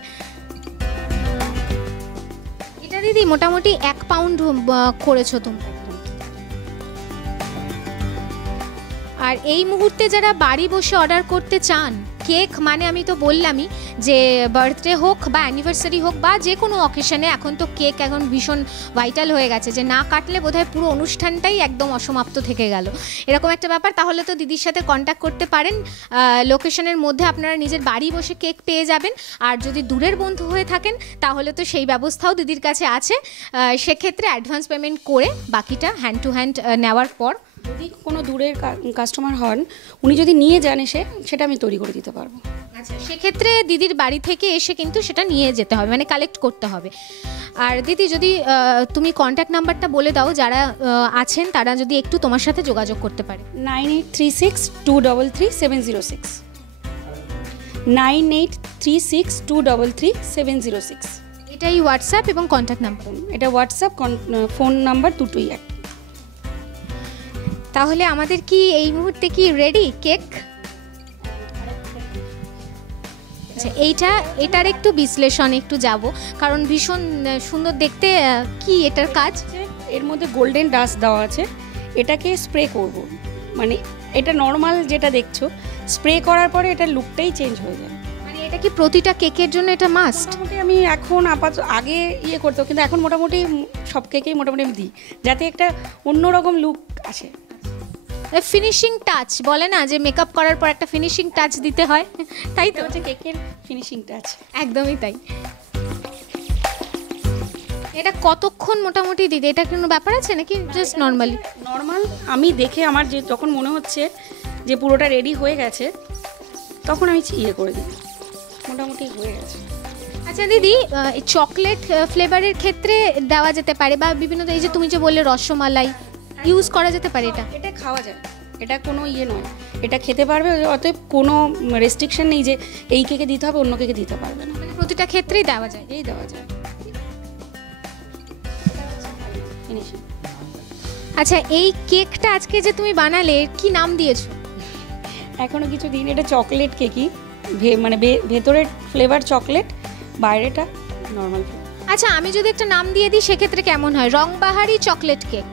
এটা দিদি মোটামুটি 1 পাউন্ড করেছো তুমি। আর এই মুহূর্তে যারা বাড়ি বসে অর্ডার করতে চান কেক, মানে আমি তো বললামই যে বার্থডে হোক বা অ্যানিভার্সারি হোক বা যে কোনো অকেশনে, এখন তো কেক এখন ভীষণ ভাইটাল হয়ে গেছে, যে না কাটলে বোধহয় পুরো অনুষ্ঠানটাই একদম অসমাপ্ত থেকে গেল, এরকম একটা ব্যাপার। তাহলে তো দিদির সাথে কন্ট্যাক্ট করতে পারেন, লোকেশনের মধ্যে আপনারা নিজের বাড়ি বসে কেক পেয়ে যাবেন। আর যদি দূরের বন্ধু হয়ে থাকেন তাহলে তো সেই ব্যবস্থাও দিদির কাছে আছে, সেক্ষেত্রে অ্যাডভান্স পেমেন্ট করে বাকিটা হ্যান্ড টু হ্যান্ড নেওয়ার পর, যদি কোনো দূরের কাস্টমার হন, উনি যদি নিয়ে যান সেটা আমি তৈরি করে দিতে পারবো। আচ্ছা, সেক্ষেত্রে দিদির বাড়ি থেকে এসে কিন্তু সেটা নিয়ে যেতে হবে, মানে কালেক্ট করতে হবে। আর দিদি, যদি তুমি কন্ট্যাক্ট নাম্বারটা বলে দাও, যারা আছেন তারা যদি একটু তোমার সাথে যোগাযোগ করতে পারে। 9836233706, 9836233706। এটাই হোয়াটসঅ্যাপ এবং কন্ট্যাক্ট নাম্বার? এটা হোয়াটসঅ্যাপ, ফোন নাম্বার দুটোই এক। তাহলে আমাদের কি এই মুহূর্তে কি রেডি কেক? আচ্ছা, এটার একটু বিশ্লেষণ একটু যাব, কারণ ভীষণ সুন্দর দেখতে। কি এটার কাজ? এর মধ্যে গোল্ডেন ডাস্ট দেওয়া আছে, এটাকে স্প্রে করব, মানে এটা নর্মাল যেটা দেখছো, স্প্রে করার পরে এটার লুকটাই চেঞ্জ হয়ে যায়। মানে এটা কি প্রতিটা কেকের জন্য এটা মাস্ট? মোটামুটি আমি এখন আগে করতো, কিন্তু এখন মোটামুটি সব কেকেই মোটামুটি আমি দিই, যাতে একটা অন্যরকম লুক আসে। ফিনিশিং টাচ বলে না, যে মেকআপ করার পর একটা ফিনিশিং টাচ দিতে হয়, তাই তো হচ্ছে কেকের ফিনিশিং টাচ। একদমই তাই। এটা কতক্ষণ মোটামুটি দিদি, এটা কোনো ব্যাপার আছে নাকি জাস্ট নর্মাল? আমি দেখে আমার যখন মনে হচ্ছে যে পুরোটা রেডি হয়ে গেছে, তখন আমি করে দিই, মোটামুটি হয়ে গেছে। আচ্ছা দিদি, চকলেট ফ্লেভারের ক্ষেত্রে দেওয়া যেতে পারে, বা বিভিন্ন, এই যে তুমি যে বললে রসমালাই ইউজ করা যেতে পারে, এটা খাওয়া যায়, এটা কোনো নয়, এটা খেতে পারবে, অতএব কোনো রেস্ট্রিকশন নেই যে এই কেকে দিতে হবে অন্য কেকে দিতে পারবে না, মানে প্রতিটা ক্ষেত্রেই দেওয়া যায়। দেওয়া যায়। আচ্ছা, এই কেকটা আজকে যে তুমি বানালে, কি নাম দিয়েছো? এখনো কিছু দিন, এটা চকলেট কেকই, মানে ভেতরের ফ্লেভার চকলেট, বাইরেটা নর্মাল। আচ্ছা, আমি যদি একটা নাম দিয়ে দিই সেক্ষেত্রে কেমন হয়? রংবাহারি চকলেট কেক।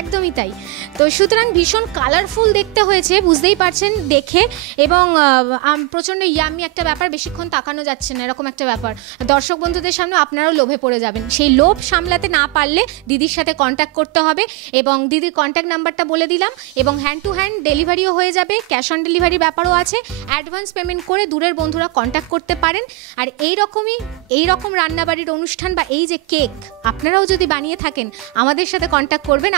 একদমই তাই। তো সুতরাং ভীষণ কালারফুল দেখতে হয়েছে, বুঝতেই পারছেন দেখে, এবং প্রচণ্ড ইয়ামি একটা ব্যাপার, বেশিক্ষণ তাকানো যাচ্ছে না এরকম একটা ব্যাপার। দর্শক বন্ধুদের সামনে আপনারাও লোভে পড়ে যাবেন, সেই লোভ সামলাতে না পারলে দিদির সাথে কন্ট্যাক্ট করতে হবে, এবং দিদির কন্ট্যাক্ট নাম্বারটা বলে দিলাম, এবং হ্যান্ড টু হ্যান্ড ডেলিভারিও হয়ে যাবে, ক্যাশ অন ডেলিভারি ব্যাপারও আছে, অ্যাডভান্স পেমেন্ট করে দূরের বন্ধুরা কন্ট্যাক্ট করতে পারেন। আর এই রকম রান্নাবাড়ির অনুষ্ঠান বা এই যে কেক আপনারাও যদি বানিয়ে থাকেন আমাদের সাথে কন্ট্যাক্ট করবেন,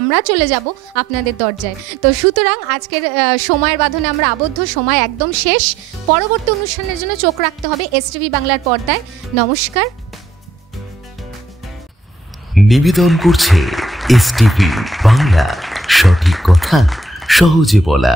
আমরা চলে যাব আপনাদের দরজায়। তো সুতরাং আজকের সময়ের বাঁধনে আমরা আবদ্ধ, সময় একদম শেষ। পরবর্তী অনুষ্ঠানের জন্য চোখ রাখতে হবে এসটিভি বাংলার পর্দায়। নমস্কার। নিবেদন করছে এসটিভি বাংলা, সঠিক কথা সহজে বলা।